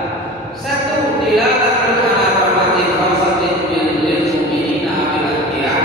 1, dilalatul ala rahmatin khasatin lil mu'minina bil akhirah.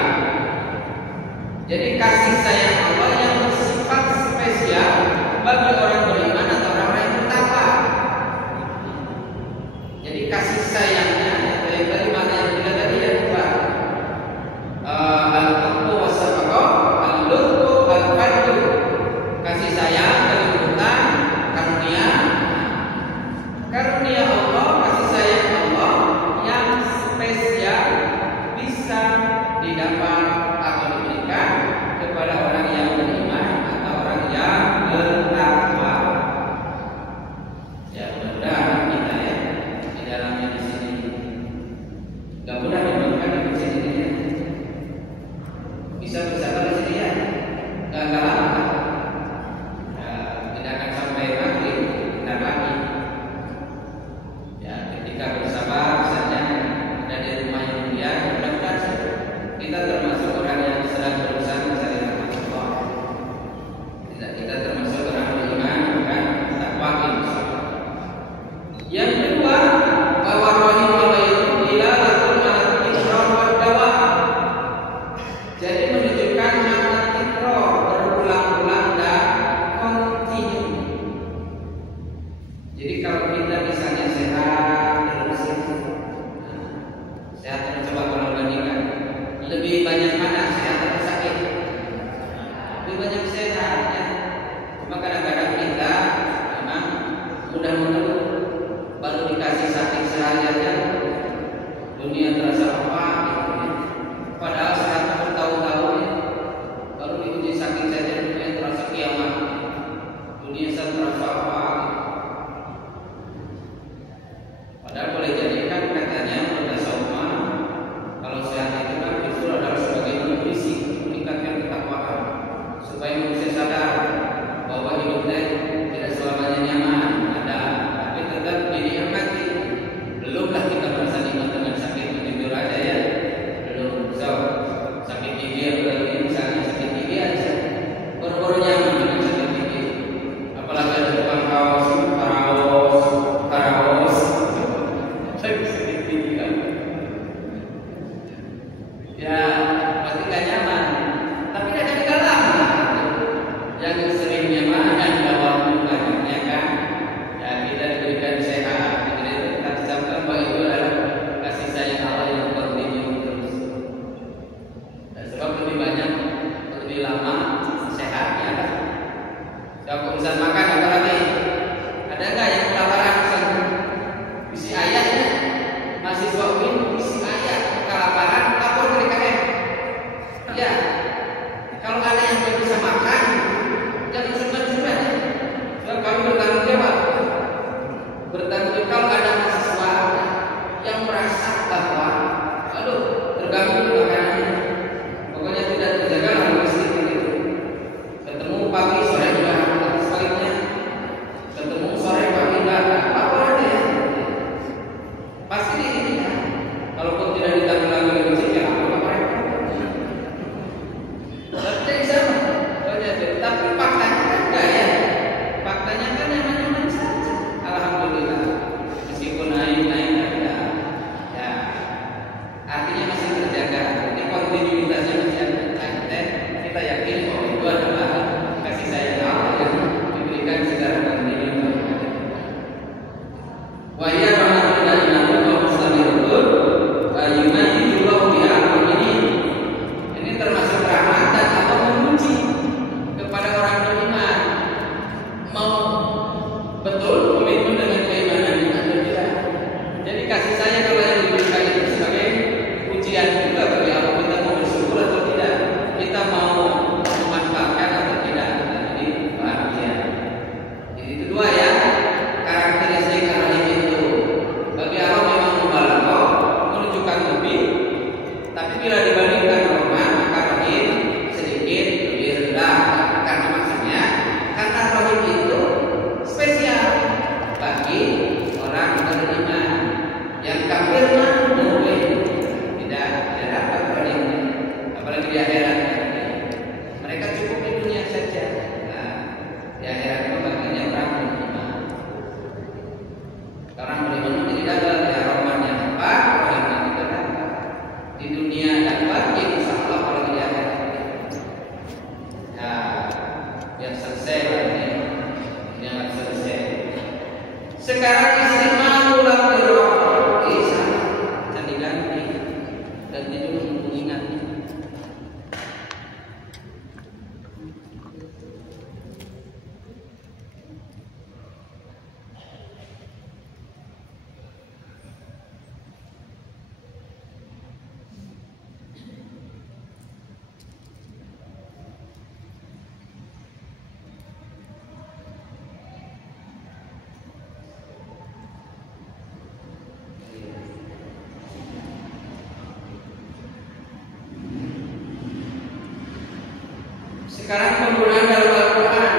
Sekarang penggunaan dalam Al-Quran,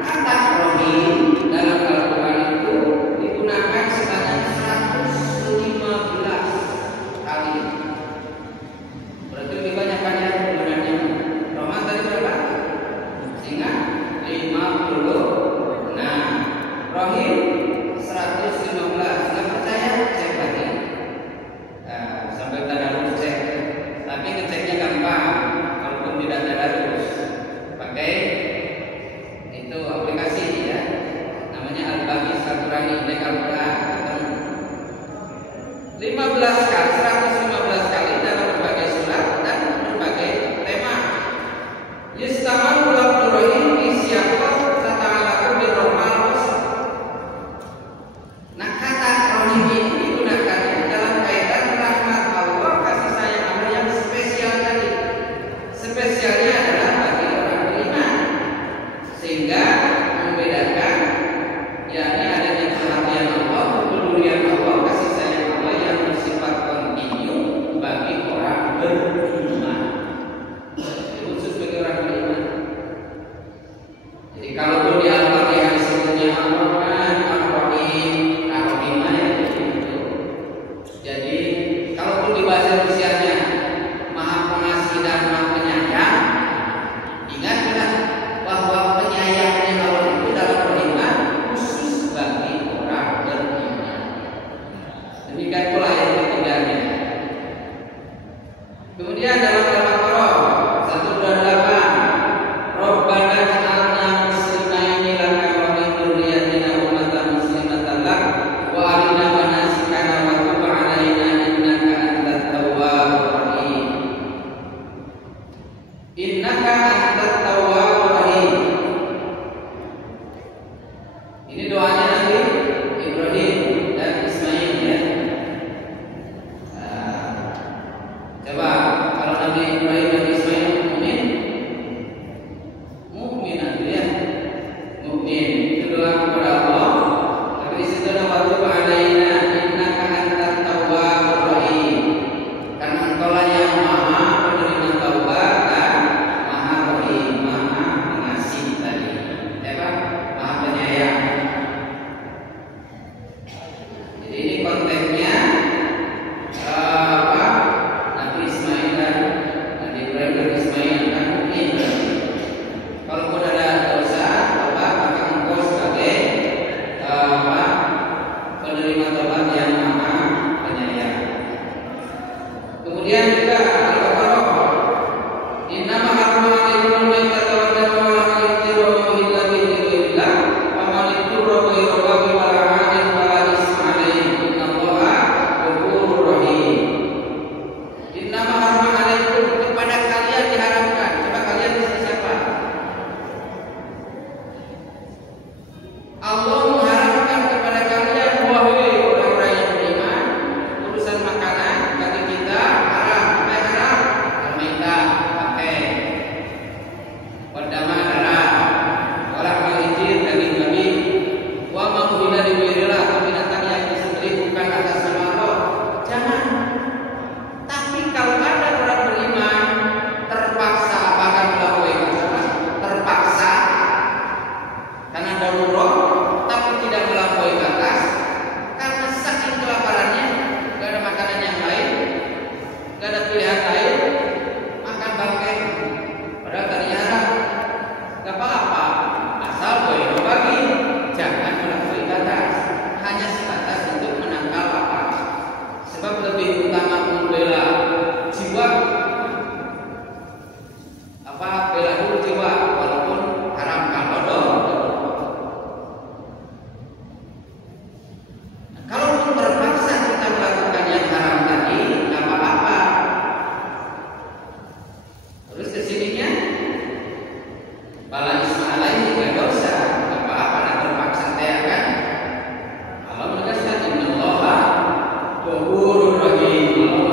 kata rohim dalam Al-Quran itu digunakan sebanyak 115 kali. Berarti lebih banyak kan ya penggunaannya. Roman tadi berapa? Ingat? 50. Nah, rohim 115. Nggak percaya? Cek lagi. Nah, sampai tadarus cek. Tapi ngeceknya gampang. Kalaupun tidak tadarus, pakai itu aplikasi ya. Namanya Al-Baqi Al-Qurani Indeks Al-Quran. 15 kali, 115 kali dalam berbagai surat dan berbagai tema. Yustamal ulam rohim siapa tata'alaku birrohmal. Nah, kata rohim ini digunakan dalam kaitan rahmat Allah, kasih sayang Allah yang spesial tadi. Spesialnya adalah bagi orang beriman, sehingga membedakan yakni adanya perhatian Allah, kepedulian Allah, kasih sayang Allah yang bersifat kontinu bagi orang beriman. Khusus bagi orang beriman. Jadi kalau di Al-Fatihah disebutnya Ar-Rahman, Ar-Rahim, Ar-Rahim itu. Jadi kalaupun di bahasa Rusianya Maha Pengasih dan Maha Penyayang, ingatlah bahwa penyayangnya Allah itu dalam beriman khusus bagi orang beriman. Demikian pula yang ketiganya. Kemudian dalam Al-Baqarah 128, Rabbana ja'alna muslimaini laka wa min dzurriyyatina ummatan muslimatan lak wa arina manasikana wa tub 'alaina innaka antat tawwabur rahim. Innaka antat tawwabur rahim. Ini doanya Nabi Ibrahim dan Ismail ya. Coba kalau Nabi Ibrahim dan Ismail mukmin, mukmin ya, mukmin itu doa kepada Allah. Tapi di situ nama tu alaina innaka antat tawwabur rahim. Karena Engkaulah yang Maha penerima taubat dan Maha Rahim, Maha Pengasih tadi. Ya Pak, Maha Penyayang. Jadi ini konteksnya apa? Nabi Ismail dan Nabi Ibrahim dan Ismail kan mukmin. Kalaupun ada dosa, tobat, maka engkau sebagai apa? Penerima tobat yang Maha Penyayang. Kemudian juga Al-Baqarah, innama harrama 'alaikumul maitata wad dama wa lahma al-khinziri wa ma uhilla bihi li ghairillah wa man ittara ghayra baghin wa la 'adin fala isma 'alaihi innallaha ghafurur rahim. Innama harrama 'alaikum, kepada kalian diharamkan. Coba kalian di sini siapa? Allah mengharamkan kepada kalian, wahai orang-orang yang beriman, urusan makanan bagi kita haram. Apa yang haram? Al-maitah, pakai. Wadama darah, walah al-khinzir, daging babi, wa ma uhilla li ghairillah, atau binatang yang disembelih bukan atas nama Allah. Jangan. Tapi kalau ada orang beriman terpaksa apakah melakukan terpaksa karena darurat, tapi tidak melampaui batas karena saking kelaparannya, gak ada makanan yang lain, gak ada pilihan lain, makan bangkai. Padahal tadinya haram, gak apa-apa, asal boleh bagi, jangan melampaui batas, hanya sebatas untuk menangkal lapar. Sebab lebih utama membela jiwa, apa bela dulu jiwa walaupun haram kalau dong. Kalaupun terpaksa kita melakukan yang haram tadi, nggak apa-apa. Terus kesininya, bala isma alaihi, nggak dosa, nggak apa-apa. Dan terpaksa teh kan. Allah menegaskan innallaha ghafurur rahim. Allah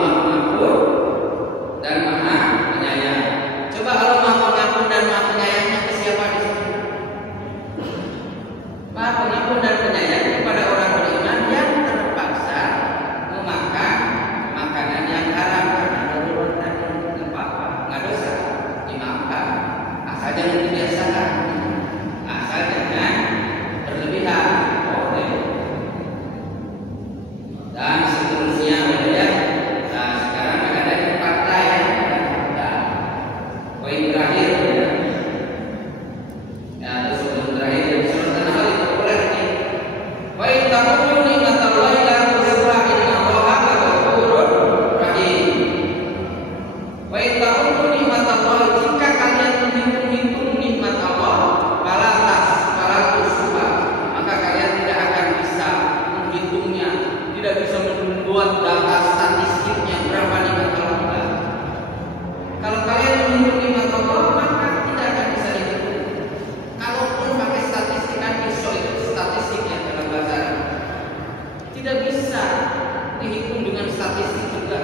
statistik juga,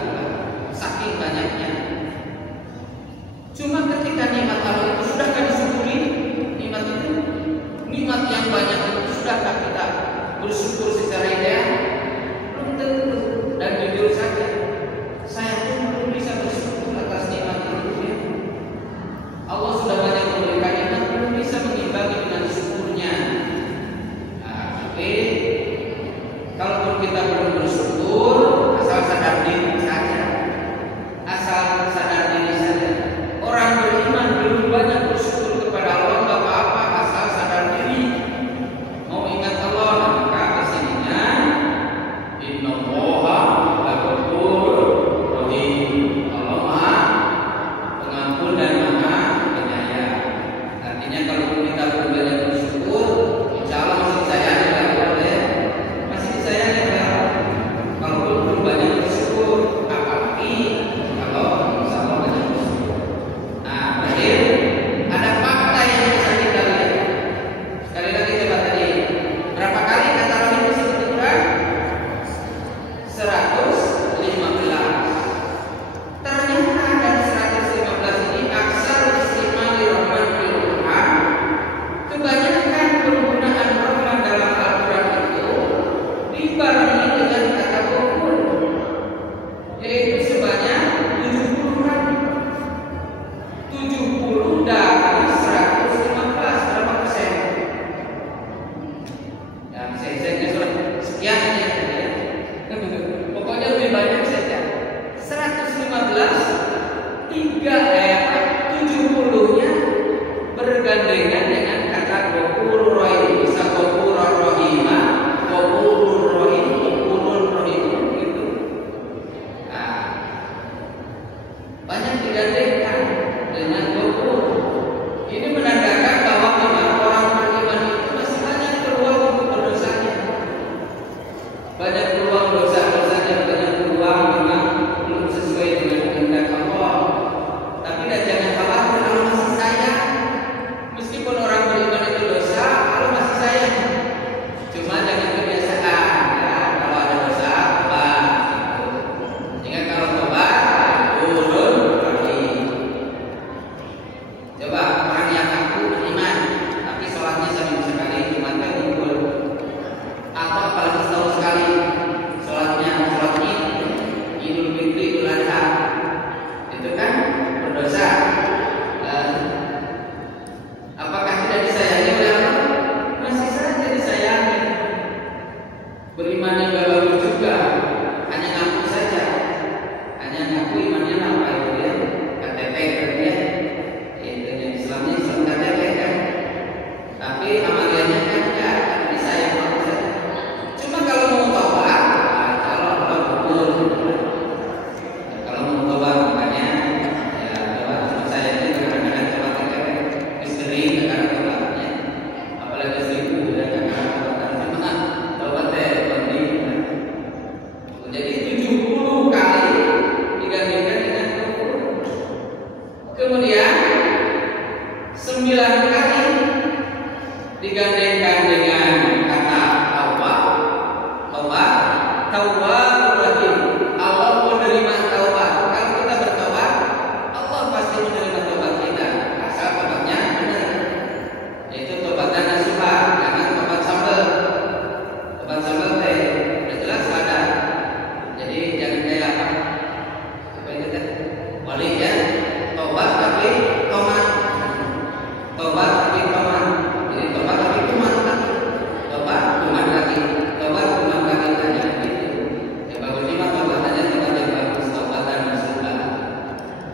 saking banyaknya. Cuma ketika nikmat Allah itu sudahkah disyukuri? Nikmat itu, nikmat yang banyak itu sudahkah kita bersyukur secara ideal? Belum tentu. Dan jujur saja, saya pun belum bisa bersyukur atas nikmat itu. Ya. Allah sudah banyak memberikan nikmat, belum bisa mengimbangi dengan syukurnya. Tapi kalaupun kita belum bersyukur, asal sadar diri saja. Asal sadar diri saja. Orang beriman belum banyak bersyukur kepada Allah, nggak apa-apa, asal sadar diri. Mau ingat Allah, maka kesininya Innallaha laghafurur rahim. Allah Maha Pengampun dan Maha Penyayang. Artinya kalau kita berbanyak bersyukur, insya Allah masih disayang oleh Allah, ya. Masih disayang oleh Allah. Kalau belum banyak bersyukur, apalagi kalau insya Allah banyak bersyukur. Nah, berarti ada fakta yang bisa kita lihat. Sekali lagi coba tadi, berapa kali kata Rahim disebut di Quran? 115. Ternyata dari 115 ini aksar istimali rahman fil Quran, kebanyakan penggunaan rahman dalam Al-Quran itu dibarengi dengan kata ghafur, yaitu sebanyak 70 kali. 70 dari 115, berapa persen? Ya, saya sudah sekian aja ya. Pokoknya lebih banyak saja. 115, 70-nya bergandengan dengan kata ghafurur rahim. Bisa ghafurur rahim, ghafurur rahim, ghafurur rahim gitu. Nah, banyak digandengkan dengan ghafur. Ini menandakan bahwa memang orang beriman itu masih banyak peluang untuk berdosanya. Banyak peluang dosa-dosanya, banyak peluang memang belum sesuai dengan kehendak Allah. Tapi jangan khawatir, Allah masih sayang. Meskipun orang beriman itu dosa, Allah masih sayang. Cuma jangan kebiasaan, ya. Kalau ada dosa, tobat. Sehingga kalau tobat, turun lagi. Coba orang yang ngaku beriman, tapi sholatnya seminggu sekali, Jumatnya ngumpul. Atau apalagi setahun sekali sholatnya, sholat Idul Fitri, Idul Adha, itu kan berdosa. Apakah tidak disayangi oleh Allah? Masih saja disayangi. Berimannya gak bagus juga, hanya ngaku saja, hanya ngaku imannya apa itu ya, KTP kan ya, itu yang Islamnya Islam KTP kan, tapi amaliannya kan enggak, disayang Allah saja. Cuma kalau mau tobat, kalau Allah betul. Kalau mau tobat makanya ya tobat sama saya ini kadang-kadang tobat KTP, istri kadang tobatnya, apalagi seribu ya kadang-kadang tobat, tobat penting. Jadi 70 kali digandengkan dengan ghafur. Kemudian 9 kali digandengkan dengan kata taubat. Taubat rahim. Allah menerima taubat. Kalau kita bertaubat, Allah pasti menerima taubat kita. Asal taubatnya benar. Yaitu taubatan nasuha, jangan taubat sambal. Taubat sambal teh udah jelas ada. Jadi jangan kayak apa? Apa itu teh? Wali ya. Taubat tapi tomat. Taubat tapi tomat. Jadi taubat tapi tomat lagi. Taubat tomat lagi. Taubat tomat lagi tanya gitu. Ya bagusnya mah taubat aja, taubat yang bagus, taubatan nasuha.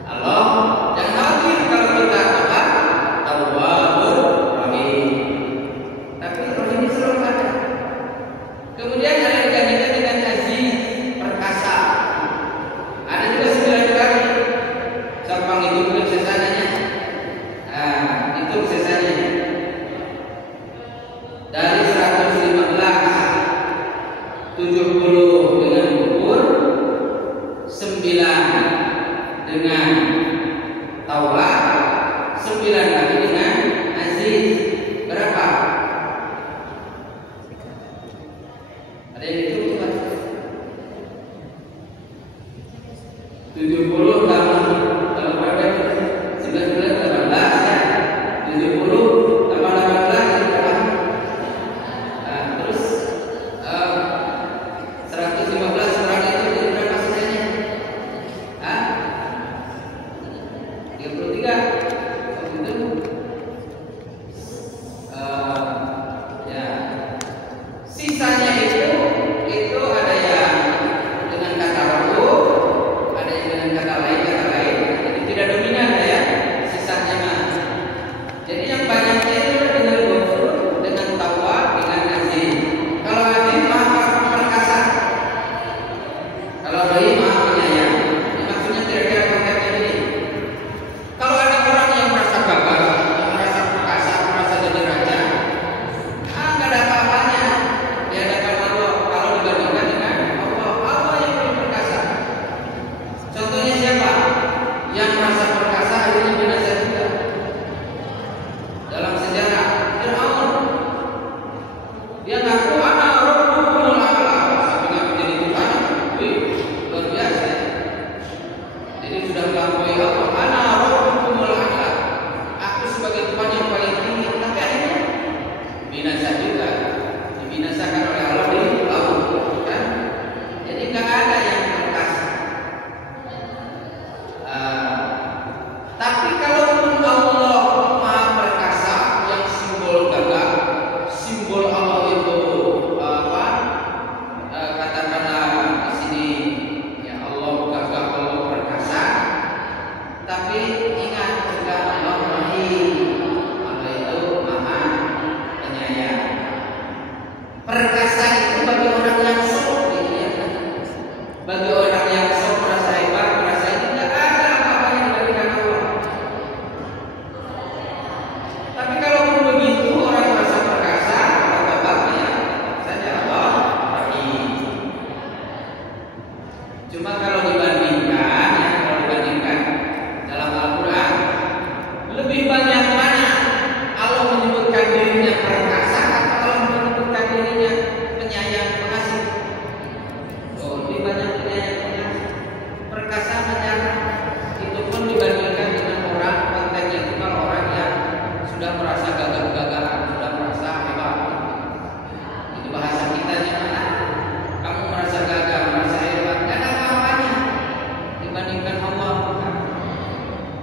Allah jangan khawatir kalau kita taubat, tawwabur rahim. Tapi rahim ini selalu ada. Kemudian ada digandengkan dengan aziz, perkasa. Ada juga 9 kali. Sampang itu bukan sesanya. Nah, itu sesanya. Dari 115, 70 dengan ghafur, 9 dengan taubat, 9 lagi dengan aziz. Berapa? Ada yang itu bukan? 70 tambah kalau berapa itu 19 18 ya. 70 tambah 18 itu berapa? Nah, terus 115 kurang itu jadi berapa sisanya? Hah? 33. Oh, gitu. Ya. Sisanya itu ada yang dengan kata roh, ada yang dengan kata lain, jadi tidak dominan ya sisanya mah. Jadi yang banyaknya itu dengan ghafur, dengan tawab, dengan azim. Kalau azim maha perkasa, kalau doi maha penyayang. Ini maksudnya kira-kira konteksnya ini. Kalau ada orang yang merasa gagah, yang merasa perkasa, merasa jadi raja, nggak ada apa-apanya di hadapan Allah kalau dibandingkan dengan Allah. Allah yang lebih perkasa. Contohnya siapa? Yang merasa perkasa akhirnya binasa juga. Dalam sejarah Fir'aun, dia ngaku ana rabbukumul a'la, tapi ngaku jadi Tuhan. Wih, luar biasa. Jadi sudah melampaui Allah. Ana rabbukumul a'la, aku sebagai Tuhan yang paling tinggi, tapi akhirnya binasa juga, dibinasakan oleh Allah di laut, kan? Jadi nggak ada yang perkasa. Tapi kalaupun Allah maha perkasa, yang simbol gagah, simbol Allah itu katakanlah di sini ya Allah gagah, Allah perkasa. Tapi ingat juga Allah Rahim, Allah itu maha penyayang. Perkasa itu bagi orang yang sok, gitu ya. Bagi orang yang sok merasa hebat, merasa ini tidak ada apa-apa yang diberikan Allah. Tapi kalau begitu orang merasa perkasa, apa kabarnya? Saja Allah Rahim. Cuma kalau dibandingkan, ya, kalau dibandingkan dalam Al-Quran, lebih banyak mana Allah menyebutkan dirinya perkasa atau Allah menyebutkan dirinya penyayang pengasih? Oh, lebih banyak penyayang pengasih. Perkasa menyayang itu pun dibandingkan dengan orang kontennya itu kalau orang yang sudah merasa gagah-gagahan, sudah merasa hebat. Jadi bahasa kita mana? Kamu merasa gagah, merasa hebat, tidak ada apa-apanya dibandingkan Allah.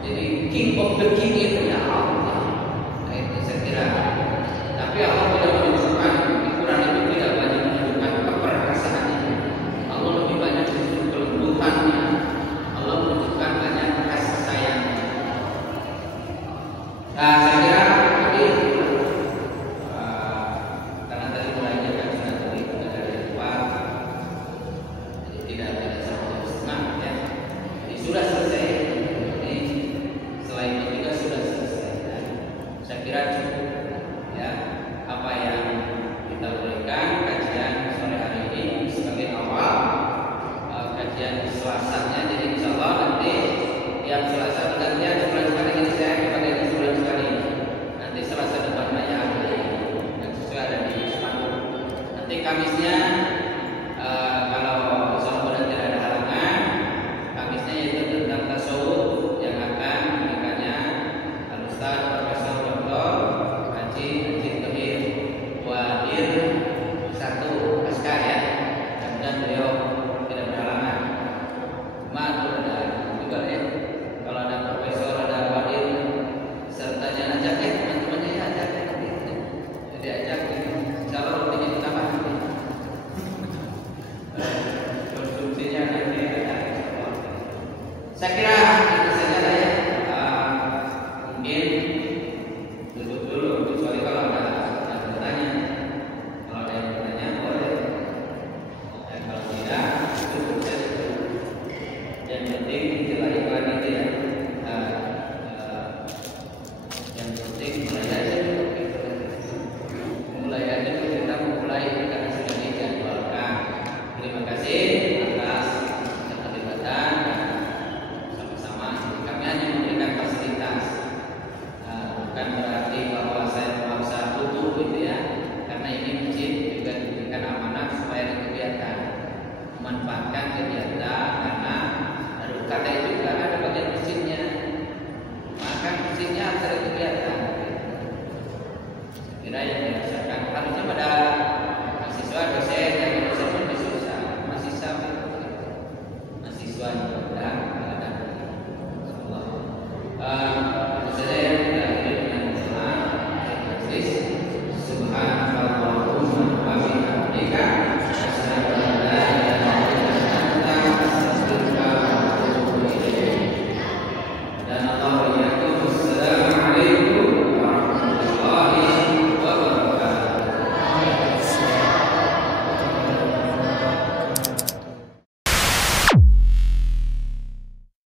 Jadi king of the king itu ya Allah. Nah, itu saya kira. Tapi Allah tidak menunjukkan, di Quran itu tidak banyak menunjukkan keperkasaannya. Allah lebih banyak menunjukkan kelembutannya. Allah menunjukkan banyak kasih sayangnya. Nah, saya kira ini karena tadi mulainya kan sudah tadi dari luar, jadi tidak sampai setengah ya. Jadi sudah selesai. Ini selain itu juga sudah selesai. Ya. Saya kira cukup ya apa yang kita berikan kajian sore hari ini sebagai awal kajian Selasanya. Jadi insya Allah nanti tiap Selasa bergantian sebulan sekali ini saya kepada sebulan sekali. Nanti Selasa depan banyak dan sesuai ada di spanduk. Nanti Kamisnya kalau insya Allah sudah tidak ada halangan, Kamisnya yaitu tentang tasawuf yang akan memberikannya Al-Ustaz Profesor Dr. Haji Tohir Wadir 1 Askar ya. Dan beliau tidak berhalangan. Cuma itu ada juga ya. Kalau ada profesor, ada wadir, sertanya ajak ya teman-temannya ya, ajak ya. Jadi ajak ini. Insya Allah rutinnya ditambah nanti. Konsumsinya nanti ada. Saya kira itu saja lah ya. Mungkin duduk dulu, kecuali kalau ada yang bertanya. Kalau ada yang bertanya boleh. Dan kalau tidak, cukup saja. Yang penting itulah iklan itu ya. Yang penting mulai aja dulu. Mulai aja dulu, kita mulai karena sudah dijadwalkan. Terima kasih atas keterlibatan sama-sama. Kami hanya memberikan fasilitas, bukan berarti bahwa saya memaksa tutup gitu ya. Karena ini masjid juga diberikan amanah supaya ada kegiatan, memanfaatkan kegiatan karena aduh KTP tujuan